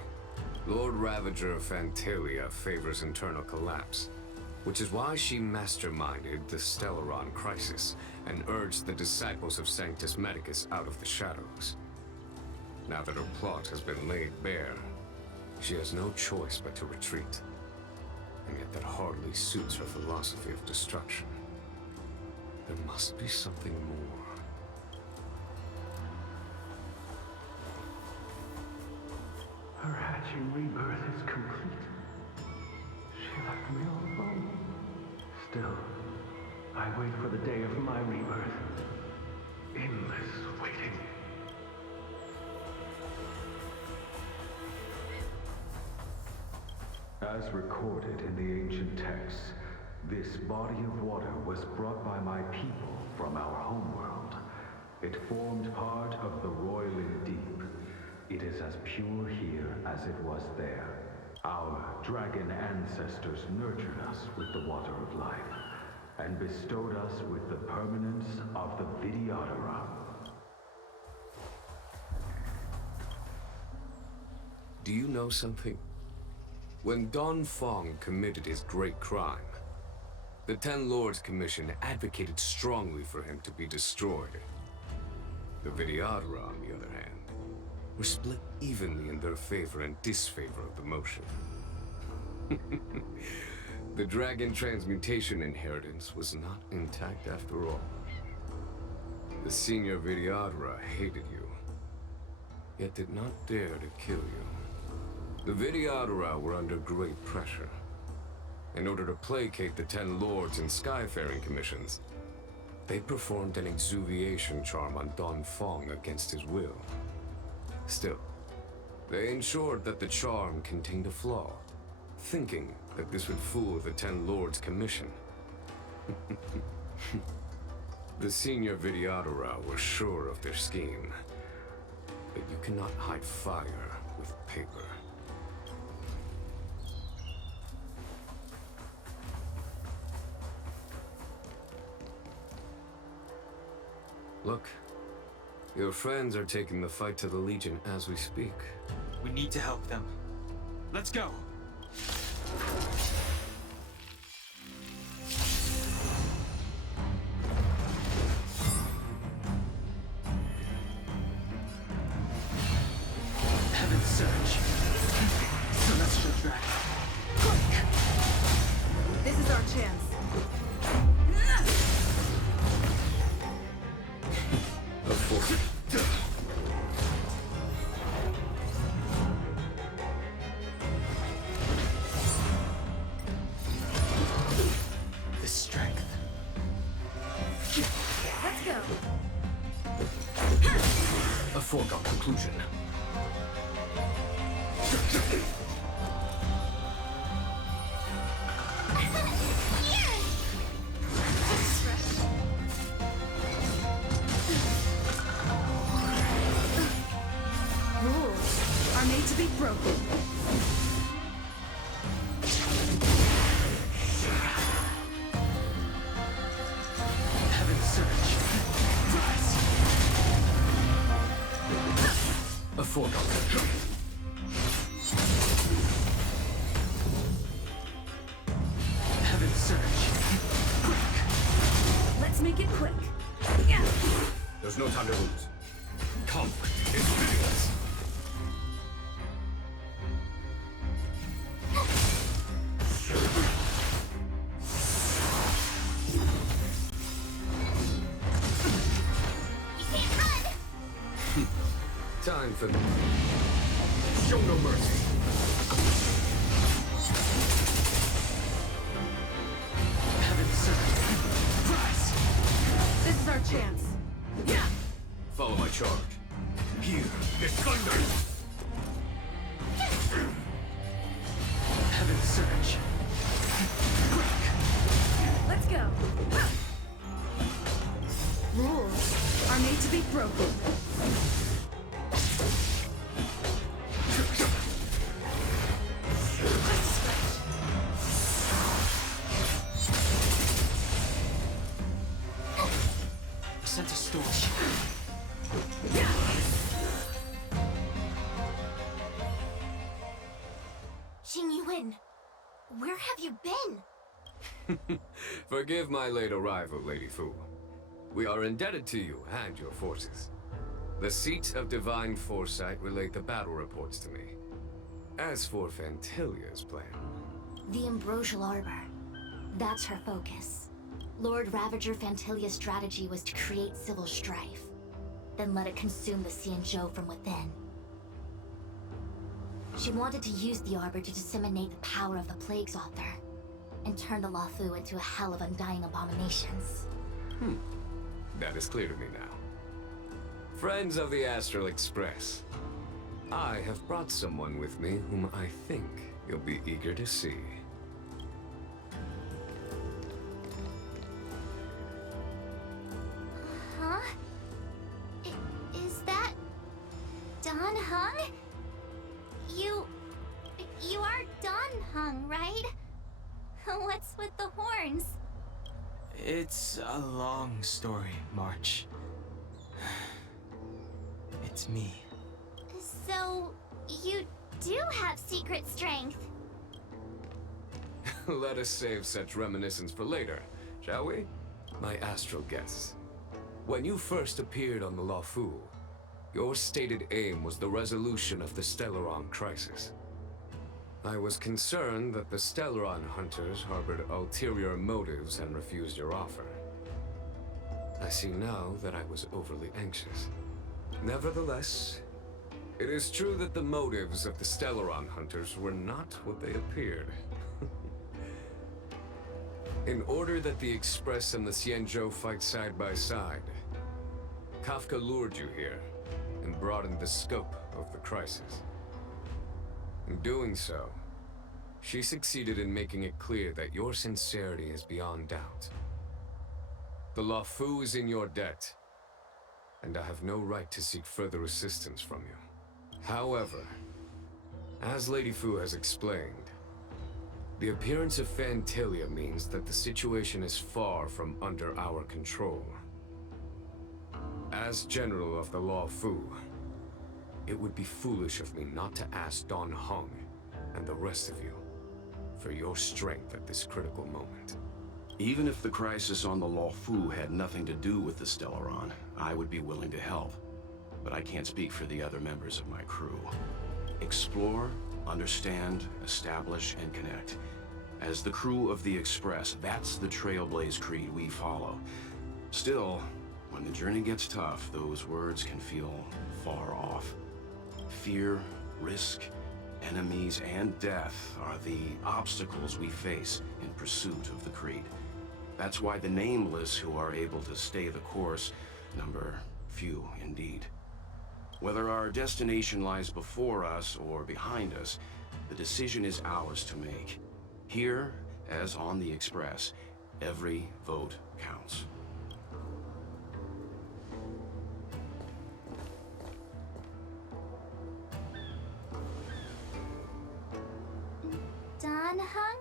Lord Ravager of Phantalia favors internal collapse, which is why she masterminded the Stellaron crisis and urged the disciples of Sanctus Medicus out of the shadows. Now that her plot has been laid bare, She has no choice but to retreat. And yet that hardly suits her philosophy of destruction. There must be something more. Her hatching rebirth is complete. She left me all alone. Still, I wait for the day of my rebirth. Endless waiting. As recorded in the ancient texts, this body of water was brought by my people from our homeworld. It formed part of the roiling deep. It is as pure here as it was there. Our dragon ancestors nurtured us with the water of life, and bestowed us with the permanence of the Vidyadhara. Do you know something? When Dan Feng committed his great crime, the Ten Lords Commission advocated strongly for him to be destroyed. The Vidyadhara, on the other hand, were split evenly in their favor and disfavor of the motion. The dragon transmutation inheritance was not intact after all. The senior Vidyadhara hated you, yet did not dare to kill you. The Vidyadhara were under great pressure. In order to placate the Ten Lords and Skyfaring Commissions, they performed an exuviation charm on Dan Feng against his will. Still, they ensured that the charm contained a flaw, thinking that this would fool the Ten Lords Commission. The senior Vidyadhara were sure of their scheme, but you cannot hide fire with paper. Look, your friends are taking the fight to the Legion as we speak. We need to help them. Let's go! Heaven's Surge. Celestial Dragon. This is our chance. The strength. Let's go. A foregone conclusion. Rules are made to be broken. Heaven's Surge. A foregone conclusion. Heaven's Surge. Let's make it quick. There's no time to lose. Conflict is pitiless. Time for them. Show no mercy. Heaven's Surge. This is our chance. Follow my charge. Here is thunder. Heaven's Surge. Let's go. Rules are made to be broken. Sent a storm. Tingyun, where have you been? Forgive my late arrival, Lady Fu. We are indebted to you and your forces. The seat of divine foresight relayed the battle reports to me. As for Fantilia's plan... The Ambrosial Arbor. That's her focus. Lord Ravager Fantilia's strategy was to create civil strife, then let it consume the Xianzhou from within. She wanted to use the Arbor to disseminate the power of the Plague's author, and turn the Luofu into a hell of undying abominations. That is clear to me now. Friends of the Astral Express, I have brought someone with me whom I think you'll be eager to see. Huh? Is that... Dan Heng? You are Dan Heng, right? What's with the horns? It's a long story, March. It's me. So, you do have secret strength. Let us save such reminiscence for later, shall we? My astral guests. When you first appeared on the Luofu, your stated aim was the resolution of the Stellaron crisis. I was concerned that the Stellaron hunters harbored ulterior motives and refused your offer. I see now that I was overly anxious. Nevertheless, it is true that the motives of the Stellaron hunters were not what they appeared. In order that the Express and the Xianzhou fight side by side, Kafka lured you here and broadened the scope of the crisis. In doing so, she succeeded in making it clear that your sincerity is beyond doubt. The Luofu is in your debt, and I have no right to seek further assistance from you. However, as Lady Fu has explained, the appearance of Fantilia means that the situation is far from under our control. As General of the Luofu, it would be foolish of me not to ask Dan Heng and the rest of you for your strength at this critical moment. Even if the crisis on the Luofu had nothing to do with the Stellaron, I would be willing to help. But I can't speak for the other members of my crew. Explore, understand, establish, and connect. As the crew of the Express, that's the Trailblaze creed we follow. Still, when the journey gets tough, those words can feel far off. Fear, risk, enemies, and death are the obstacles we face in pursuit of the creed. That's why the nameless who are able to stay the course number few indeed. Whether our destination lies before us or behind us, the decision is ours to make. Here, as on the Express, every vote counts. Dan Heng?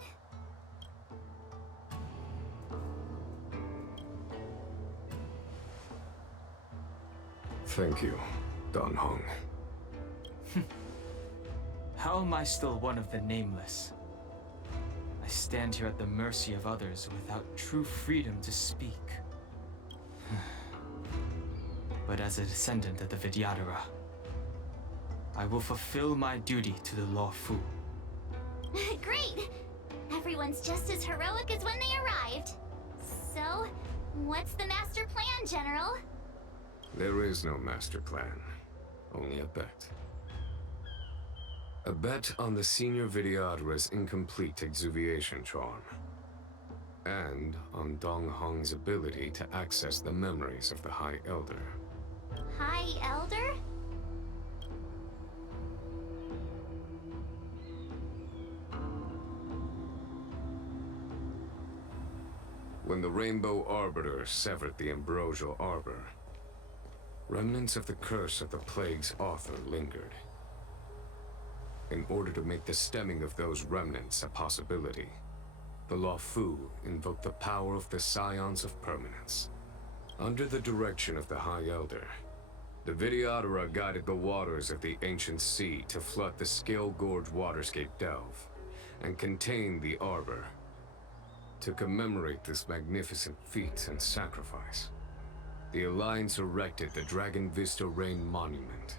Thank you, Dan Heng. How am I still one of the nameless? I stand here at the mercy of others without true freedom to speak. But as a descendant of the Vidyadhara, I will fulfill my duty to the Luofu. Great! Everyone's just as heroic as when they arrived. So, what's the master plan, General? There is no master plan, only a bet. A bet on the senior Vidyadhara's incomplete exuviation charm. And on Dan Heng's ability to access the memories of the High Elder. High Elder? When the Rainbow Arbiter severed the Ambrosial Arbor, remnants of the curse of the Plague's author lingered. In order to make the stemming of those remnants a possibility, the Luofu invoked the power of the Scions of Permanence. Under the direction of the High Elder, the Vidyadhara guided the waters of the ancient sea to flood the Scale Gorge waterscape delve and contain the Arbor. To commemorate this magnificent feat and sacrifice, the Alliance erected the Dragon Vista Rain Monument,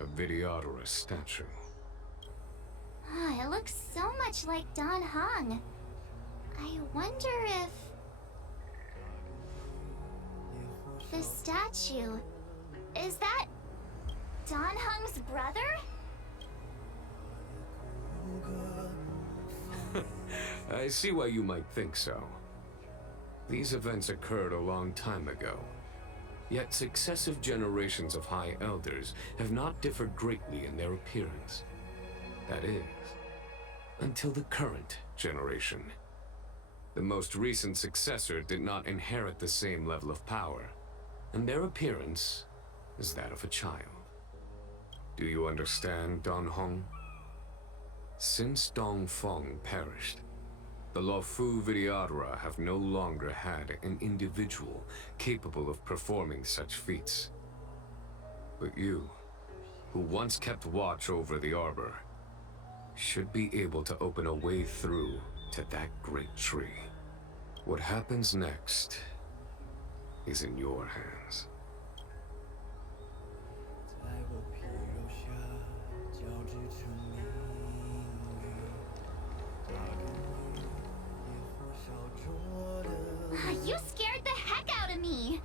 a Vidyadhara statue. It looks so much like Dan Heng. I wonder if... The statue... Is that... Dan Heng's brother? I see why you might think so. These events occurred a long time ago. Yet successive generations of High Elders have not differed greatly in their appearance. That is, until the current generation. The most recent successor did not inherit the same level of power, and their appearance is that of a child. Do you understand, Dan Heng? Since Dong Feng perished, the Luofu Vidyadhara have no longer had an individual capable of performing such feats. But you, who once kept watch over the arbor, should be able to open a way through to that great tree. What happens next is in your hands. You scared the heck out of me!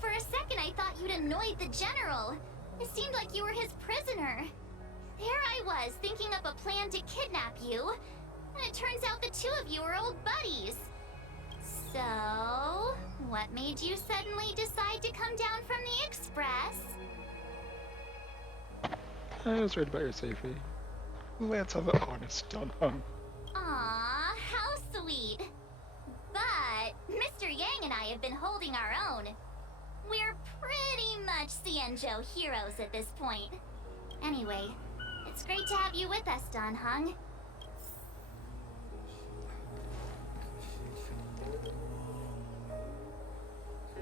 For a second I thought you'd annoyed the general. It seemed like you were his prisoner. There I was, thinking up a plan to kidnap you. And it turns out the two of you are old buddies. So, what made you suddenly decide to come down from the express? I was worried about your safety. Let's have an honest Dan Heng. Aww, how sweet. But Mr. Yang and I have been holding our own. We're pretty much Xianzhou heroes at this point. Anyway, it's great to have you with us, Dan Heng.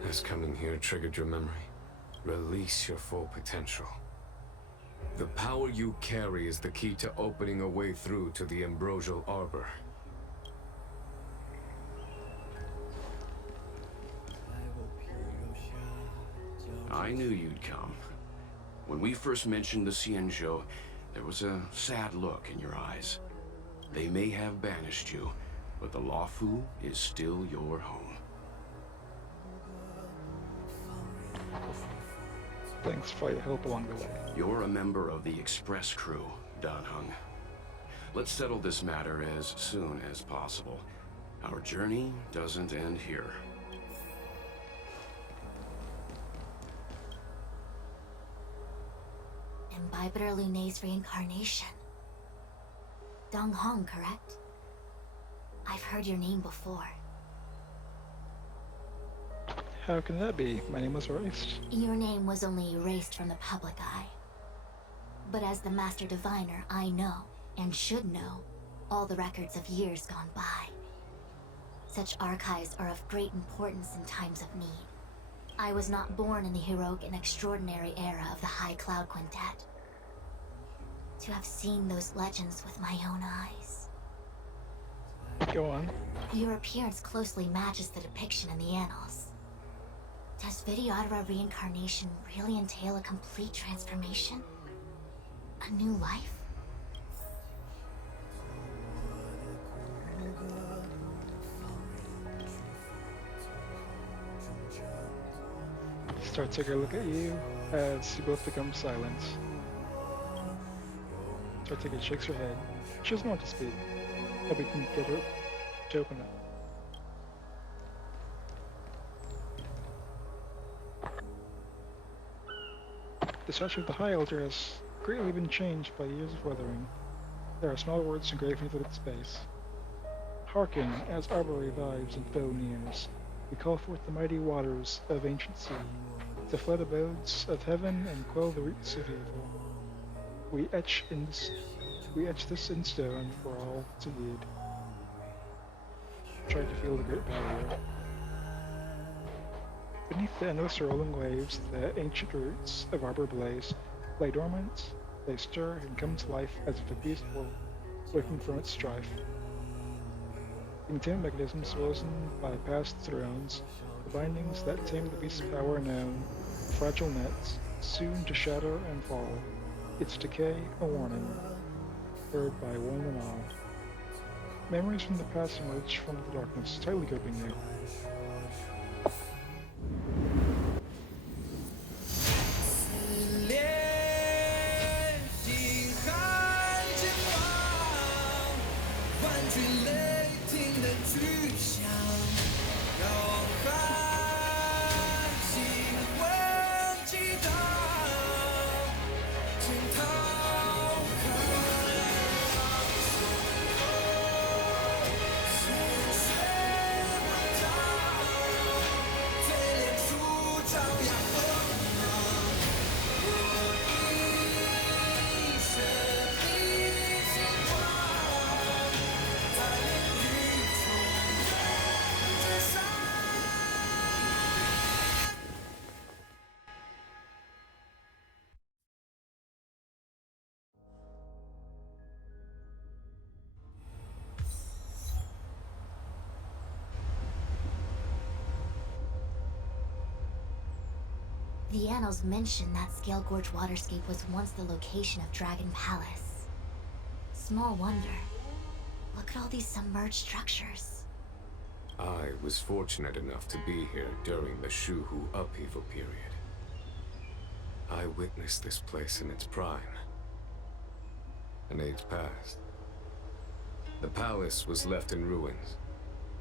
Has coming here triggered your memory? Release your full potential. The power you carry is the key to opening a way through to the ambrosial arbor. I knew you'd come. When we first mentioned the Xianzhou, there was a sad look in your eyes. They may have banished you, but the Luofu is still your home. Thanks for your help along the way. You're a member of the express crew, Dan Heng. Let's settle this matter as soon as possible. Our journey doesn't end here. Imbibitor Lunay's reincarnation. Dong Heng, correct? I've heard your name before. How can that be? My name was erased. Your name was only erased from the public eye. But as the Master Diviner, I know, and should know, all the records of years gone by. Such archives are of great importance in times of need. I was not born in the heroic and extraordinary era of the High Cloud Quintet. To have seen those legends with my own eyes. Go on. Your appearance closely matches the depiction in the annals. Does Vidyadhara reincarnation really entail a complete transformation? A new life? Start taking a look at you as you both become silent. Start taking shakes her head. She doesn't want to speak. But we can get her to open up. The statue of the High Elder has greatly been changed by years of weathering. There are small words engraved into its base. Hearken as arbor revives and foe nears. We call forth the mighty waters of ancient sea, to flood abodes of heaven and quell the roots of evil. We etch this in stone for all to read. Try to feel the great barrier. Beneath the endless rolling waves, the ancient roots of Arbor Blaze lay dormant. They stir and come to life as if a beast were waking from its strife. Contained mechanisms risen by past thrones, the bindings that tame the beast's power known, fragile nets, soon to shatter and fall. Its decay a warning. heard by one and all. Memories from the past emerge from the darkness, tightly gripping you. The annals mention that Scale Gorge waterscape was once the location of Dragon Palace. Small wonder. Look at all these submerged structures. I was fortunate enough to be here during the Shuhu upheaval period. I witnessed this place in its prime. An age passed. The palace was left in ruins,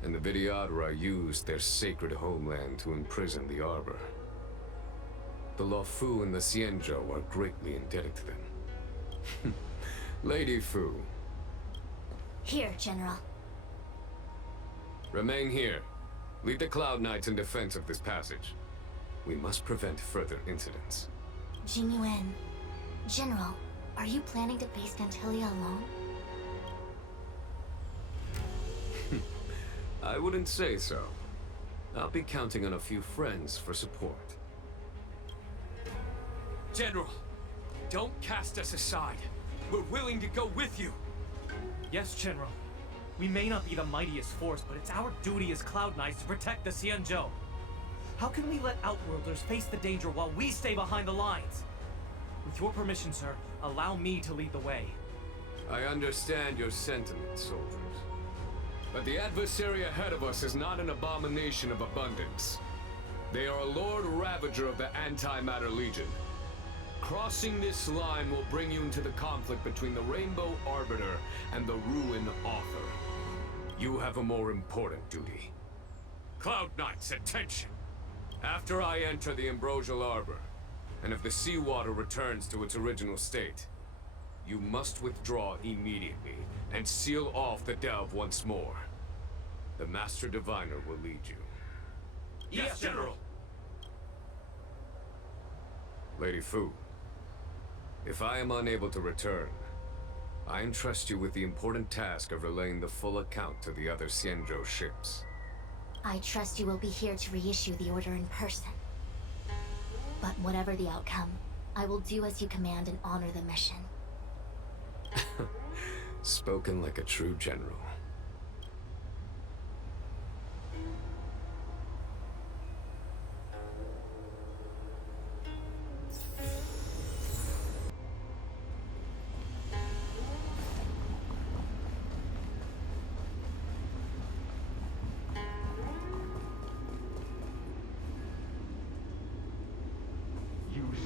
and the Vidyadhara used their sacred homeland to imprison the Arbor. The Luofu and the Xianzhou are greatly indebted to them. Lady Fu. Here, General. Remain here. Lead the Cloud Knights in defense of this passage. We must prevent further incidents. Tingyun. General, are you planning to face Dantilia alone? I wouldn't say so. I'll be counting on a few friends for support. General, don't cast us aside. We're willing to go with you. Yes, General. We may not be the mightiest force, but it's our duty as Cloud Knights to protect the Xianzhou. How can we let Outworlders face the danger while we stay behind the lines? With your permission, sir, allow me to lead the way. I understand your sentiments, soldiers. But the adversary ahead of us is not an abomination of abundance. They are a Lord Ravager of the Antimatter Legion. Crossing this line will bring you into the conflict between the Rainbow Arbiter and the Ruin Author. You have a more important duty. Cloud Knights, attention! After I enter the Ambrosial Arbor, and if the seawater returns to its original state, you must withdraw immediately and seal off the delve once more. The Master Diviner will lead you. Yes, General! Lady Fu, if I am unable to return, I entrust you with the important task of relaying the full account to the other Xianzhou ships. I trust you will be here to reissue the order in person. But whatever the outcome, I will do as you command and honor the mission. Spoken like a true general.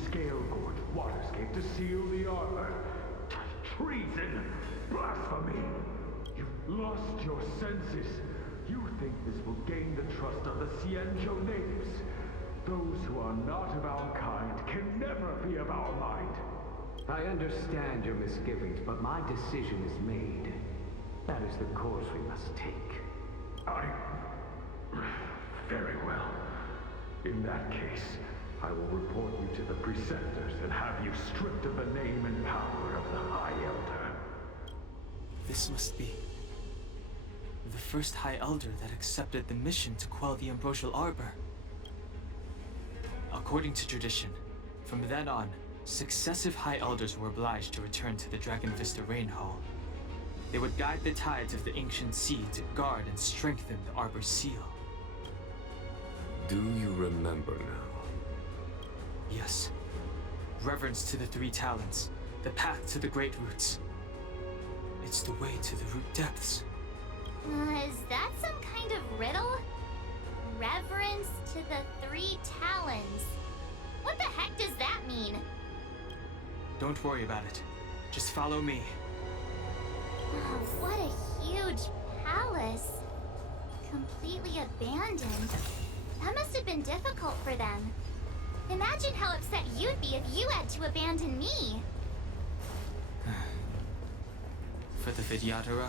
Scale Gorge waterscape to seal the arbor. Treason! Blasphemy! You've lost your senses. You think this will gain the trust of the Xianzhou natives. Those who are not of our kind can never be of our mind. I understand your misgivings, but my decision is made. That is the course we must take. Very well. In that case, I will report you to the Preceptors and have you stripped of the name and power of the High Elder. This must be the first High Elder that accepted the mission to quell the Ambrosial Arbor. According to tradition, from then on, successive High Elders were obliged to return to the Dragon Vista Rain Hall. They would guide the tides of the ancient sea to guard and strengthen the Arbor's seal. Do you remember now? Yes. Reverence to the three talents, the path to the Great Roots. It's the way to the root depths. Is that some kind of riddle? Reverence to the 3 talons. What the heck does that mean? Don't worry about it. Just follow me. Oh, what a huge palace. Completely abandoned. That must have been difficult for them. Imagine how upset you'd be if you had to abandon me. For the Vidyadhara,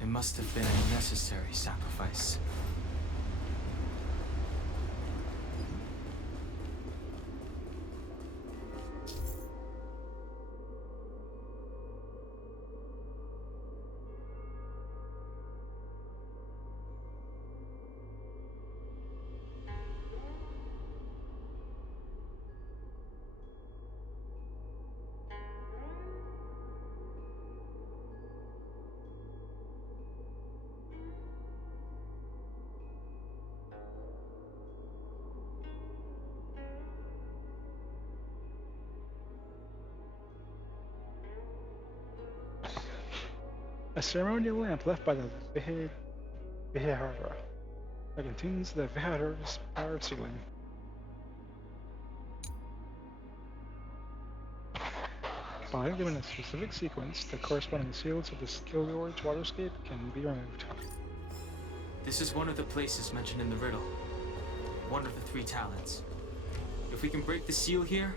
it must have been a necessary sacrifice. A ceremonial lamp left by the Vihara that contains the Vihara's power ceiling. By given a specific sequence, the corresponding seals of the Skilgord's waterscape can be removed. This is one of the places mentioned in the riddle. One of the 3 talents. If we can break the seal here,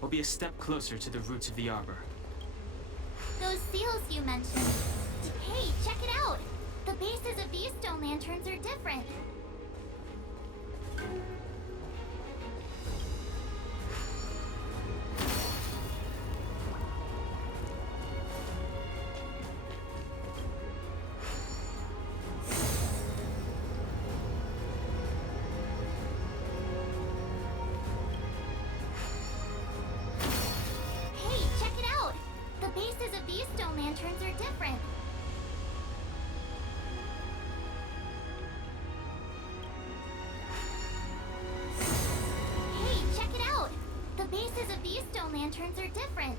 we'll be a step closer to the roots of the arbor. Those seals you mentioned. Hey, check it out! The bases of these stone lanterns are different. Hey, check it out! The bases of these stone lanterns are different. Hey, check it out! The bases of these stone lanterns are different.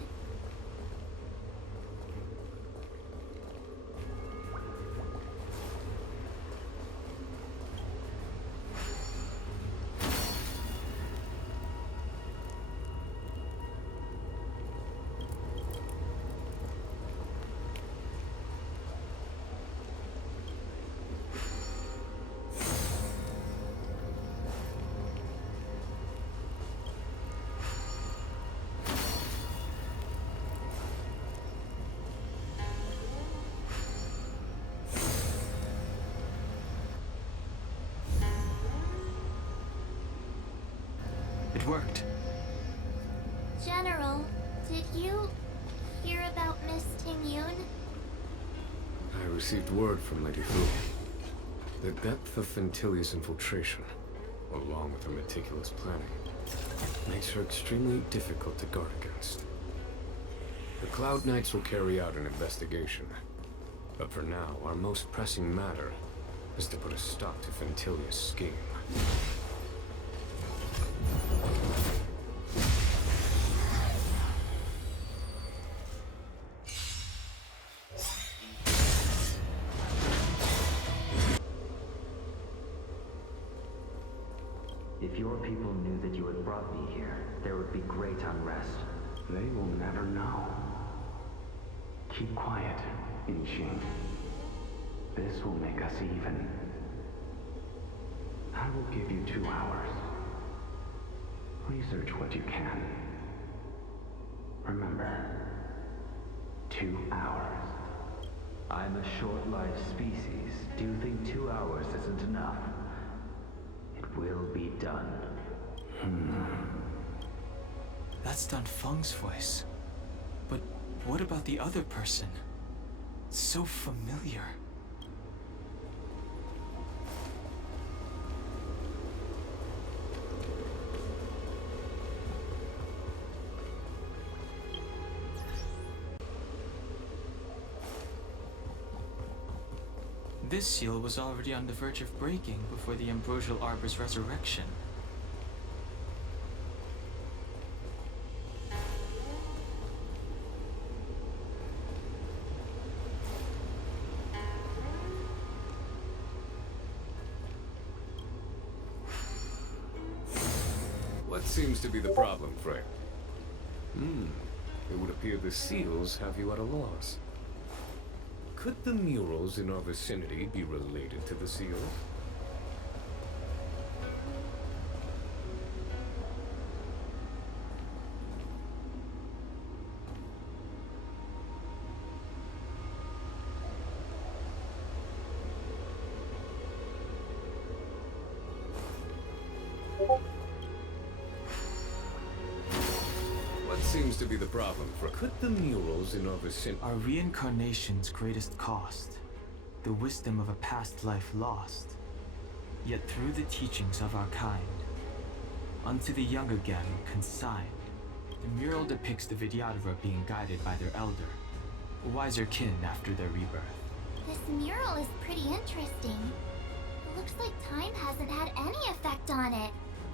It worked. General, did you hear about Miss Tingyun? I received word from Lady Fu. The depth of Fentilia's infiltration, along with her meticulous planning, makes her extremely difficult to guard against. The Cloud Knights will carry out an investigation. But for now, our most pressing matter is to put a stop to Fentilia's scheme. If your people knew that you had brought me here, there would be great unrest. They will never know. Keep quiet, Inxing. This will make us even. I will give you 2 hours. Research what you can. Remember, 2 hours. I'm a short-lived species. Do you think 2 hours isn't enough? It will be done. That's Dan Feng's voice. But what about the other person? It's so familiar. This seal was already on the verge of breaking before the Ambrosial Arbor's resurrection. What seems to be the problem, friend? It would appear the seals have you at a loss. Could the murals in our vicinity be related to the seals? What seems to be the problem, friend? Could the murals in our vicinity... Our reincarnation's greatest cost, the wisdom of a past life lost, yet through the teachings of our kind, unto the young again consigned. The mural depicts the Vidyadhara being guided by their elder, a wiser kin after their rebirth. This mural is pretty interesting. It looks like time hasn't had any effect on it.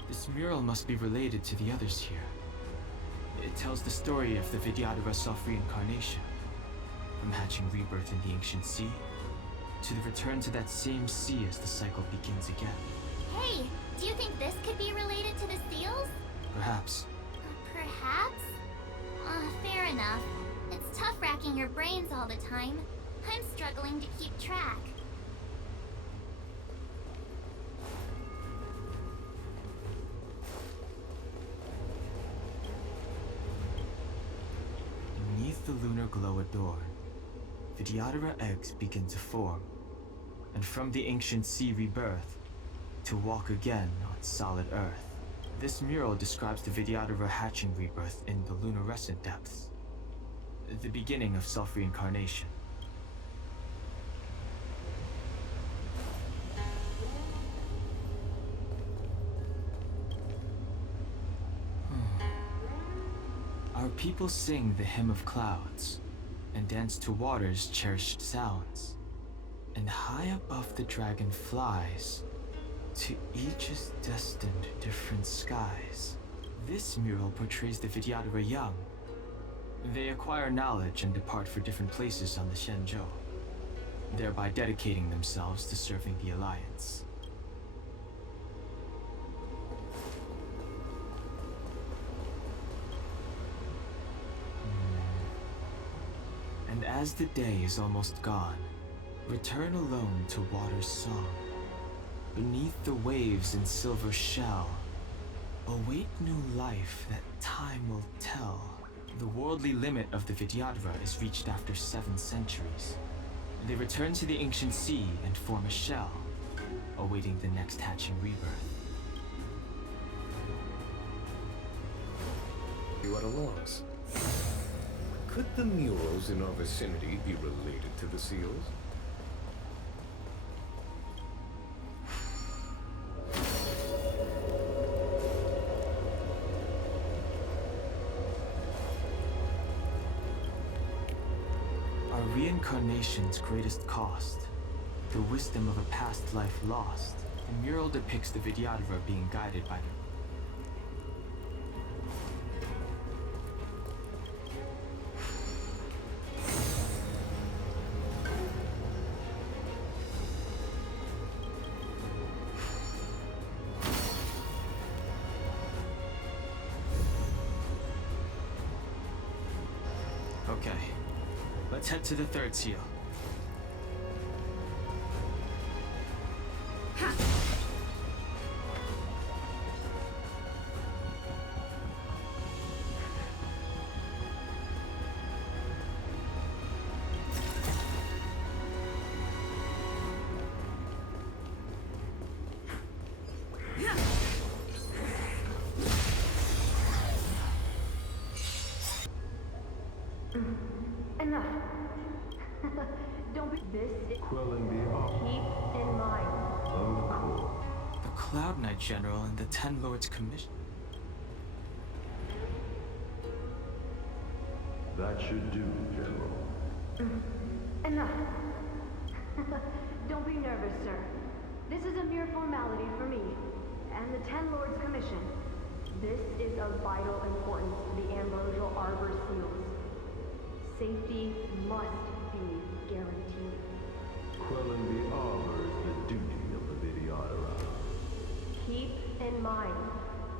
This mural must be related to the others here. It tells the story of the Vidyadhara self-reincarnation, from hatching rebirth in the ancient sea, to the return to that same sea as the cycle begins again. Hey, do you think this could be related to the seals? Perhaps. Perhaps? Fair enough. It's tough racking your brains all the time. I'm struggling to keep track. Beneath the lunar glow adorned, Vidyadhara eggs begin to form, and from the ancient sea rebirth, to walk again on solid earth. This mural describes the Vidyadhara hatching rebirth in the lunarescent depths, the beginning of self-reincarnation. Our people sing the hymn of clouds, and dance to water's cherished sounds. And high above the dragon flies, to each is destined different skies. This mural portrays the Vidyadhara young. They acquire knowledge and depart for different places on the Xianzhou, thereby dedicating themselves to serving the Alliance. And as the day is almost gone, return alone to water's song. Beneath the waves in silver shell, await new life that time will tell. The worldly limit of the Vidyadhara is reached after 7 centuries. They return to the ancient sea and form a shell, awaiting the next hatching rebirth. You at a loss. Could the murals in our vicinity be related to the seals? Our reincarnation's greatest cost, the wisdom of a past life lost. The mural depicts the Vidyadhara being guided by their Okay, let's head to the 3rd seal. Enough. Don't be this. Quelling the off. Keep in mind. Of course. The Cloud Knight General and the 10 Lords Commission. That should do, General. Enough. Don't be nervous, sir. This is a mere formality for me and the 10 Lords Commission. This is of vital importance to the Ambrosial Arbor Seals. Safety must be guaranteed. Quelling the arbor is the duty of the Vidyadhara. Keep in mind,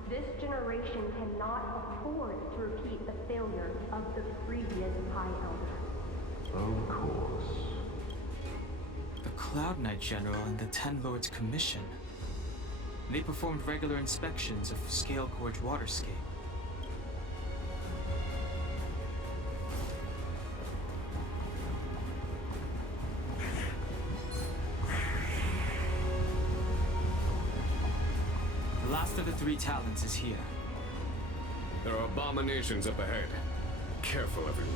this generation Federation cannot afford to repeat the failure of the previous High Elder. Of course. The Cloud Knight General and the Ten Lords Commission. They performed regular inspections of Scale Gorge waterscape. The last of the three talents is here. There are abominations up ahead. Careful, everyone.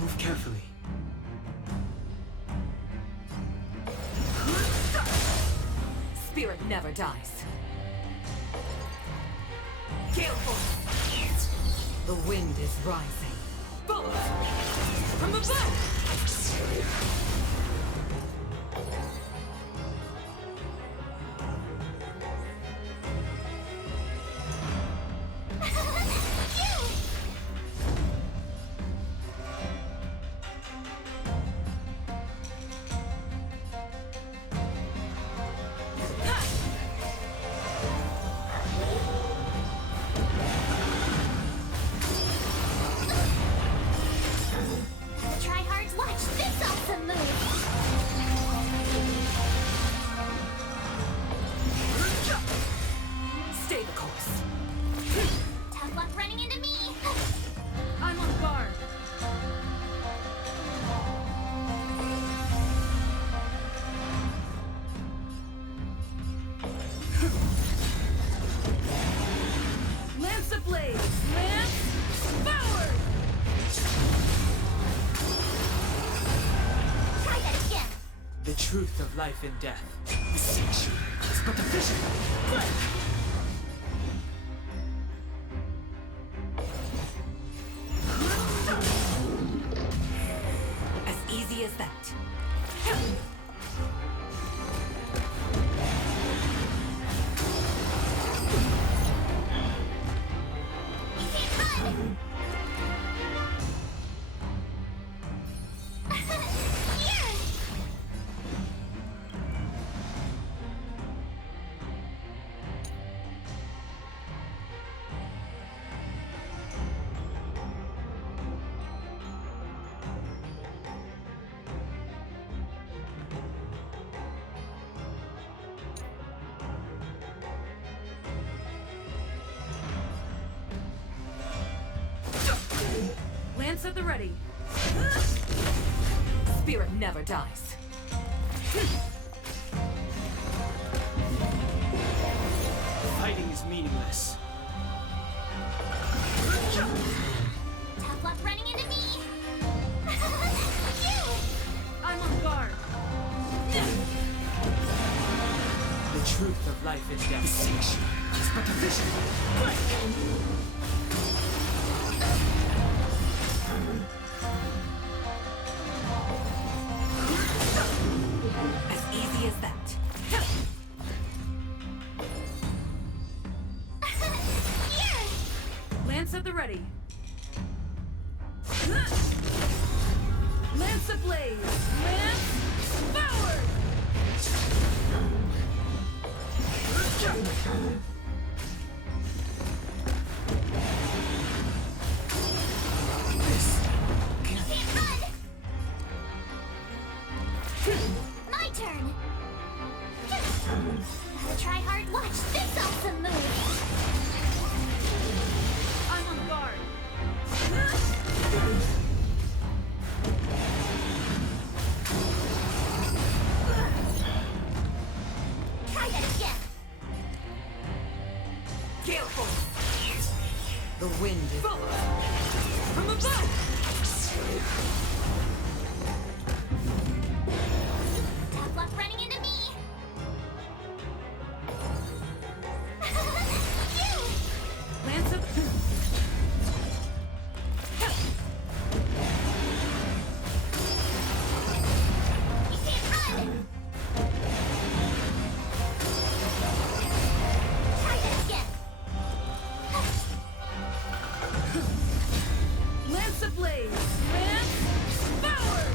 Move carefully. Spirit never dies. Gale force! The wind is rising. Bolt! From above! Try hard to watch this awesome move! Stay the course. Tough luck running into me! I'm on guard. Lance ablaze! Lance forward! Try that again! The truth of life and death. Distinction is but a vision. As easy as that. You can't run! Here! Lance at the ready. Spirit never dies. Fighting is meaningless. Tough luck running into me! I'm on guard. The truth of life and death. Distinction is but a vision. As easy as that. Here! Lance at the ready. Lance ablaze! Lance forward! You can't run! My turn! Try hard, watch this awesome move! I'm on guard. Try that again! Gale force! The wind is from above! Tough luck running into me! Lance at You can't run! ablaze! Lance forward!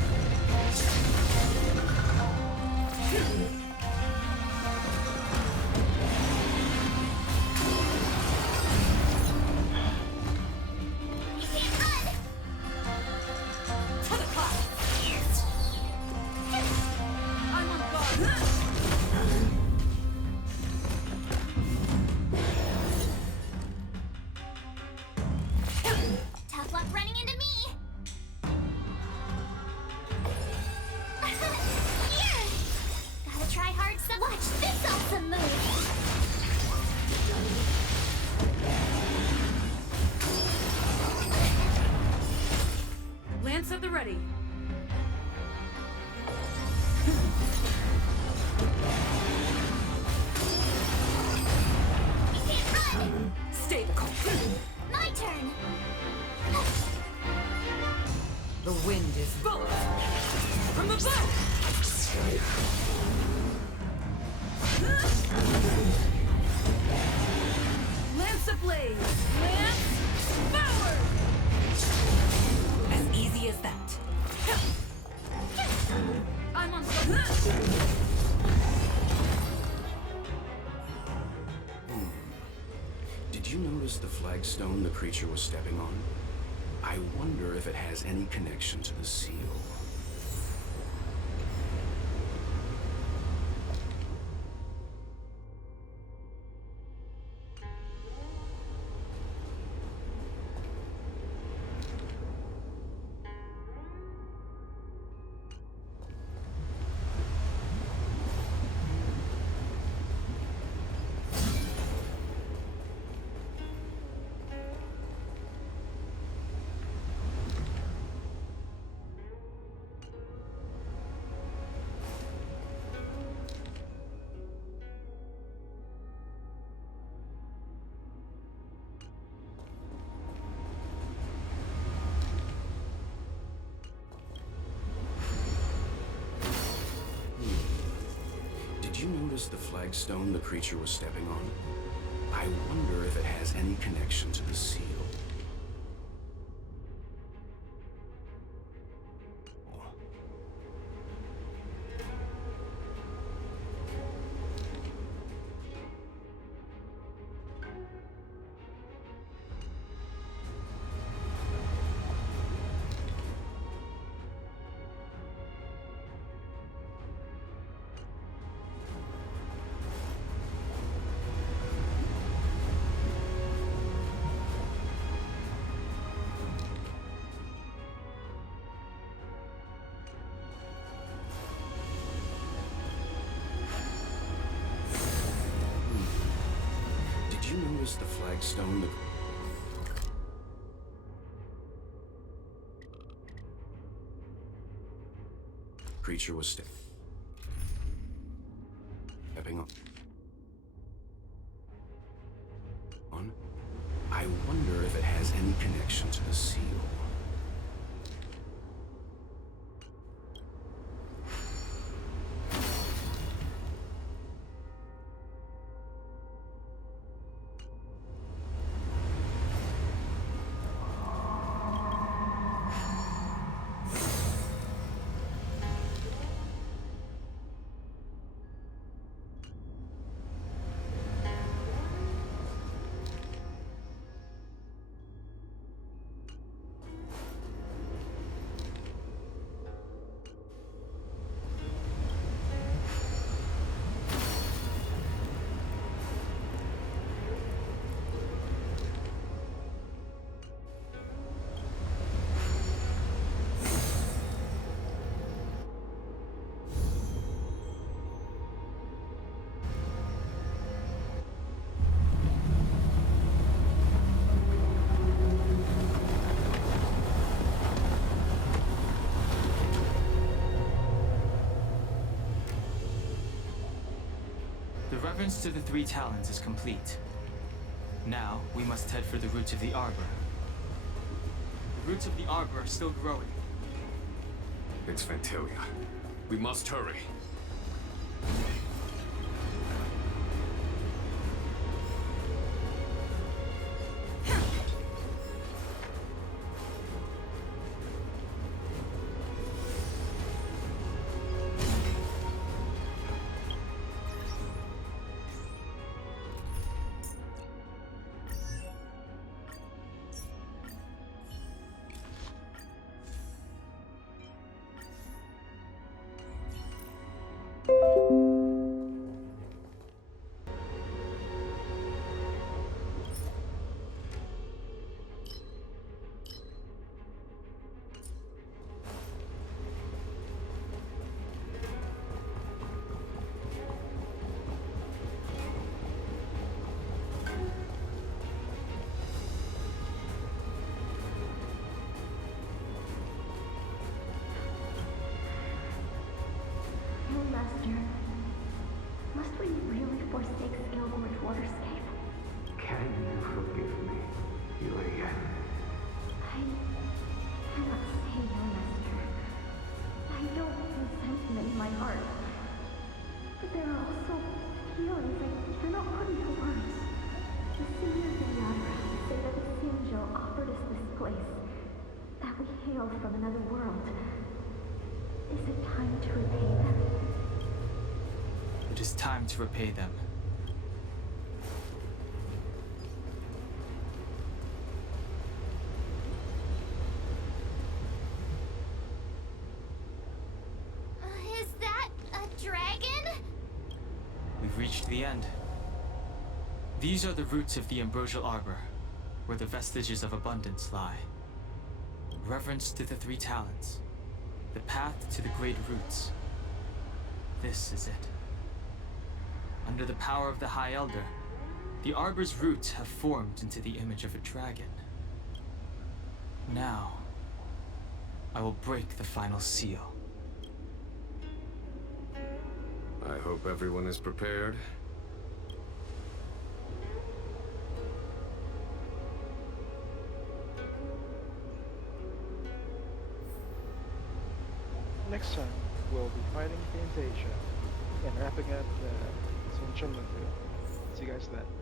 You can't run! To the clouds! I'm on guard! Tough luck running into me! Here! Gotta try hard some. Watch this awesome move! Lance at the ready. You can't run! Stay the course. My turn! The wind is both from the bow. Lance ablaze. Lance forward. As easy as that. I'm on Did you notice the flagstone the creature was stepping on? I wonder if it has any connection to the seal. Did you notice the flagstone the creature was stepping on? I wonder if it has any connection to the seal. Did you notice the flagstone the creature was stepping on? I wonder if it has any connection to the seal. The reverence to the Three Talons is complete. Now, we must head for the roots of the arbor. The roots of the arbor are still growing. It's Ventilia. We must hurry. hail from another world. Is it time to repay them? It is time to repay them. Is that a dragon? We've reached the end. These are the roots of the Ambrosial Arbor, where the vestiges of abundance lie. Reverence to the three talents. The path to the great roots. This is it. Under the power of the High Elder, the Arbor's roots have formed into the image of a dragon. Now, I will break the final seal. I hope everyone is prepared. Next time, we'll be fighting Fantasia and wrapping up the Central. See you guys then.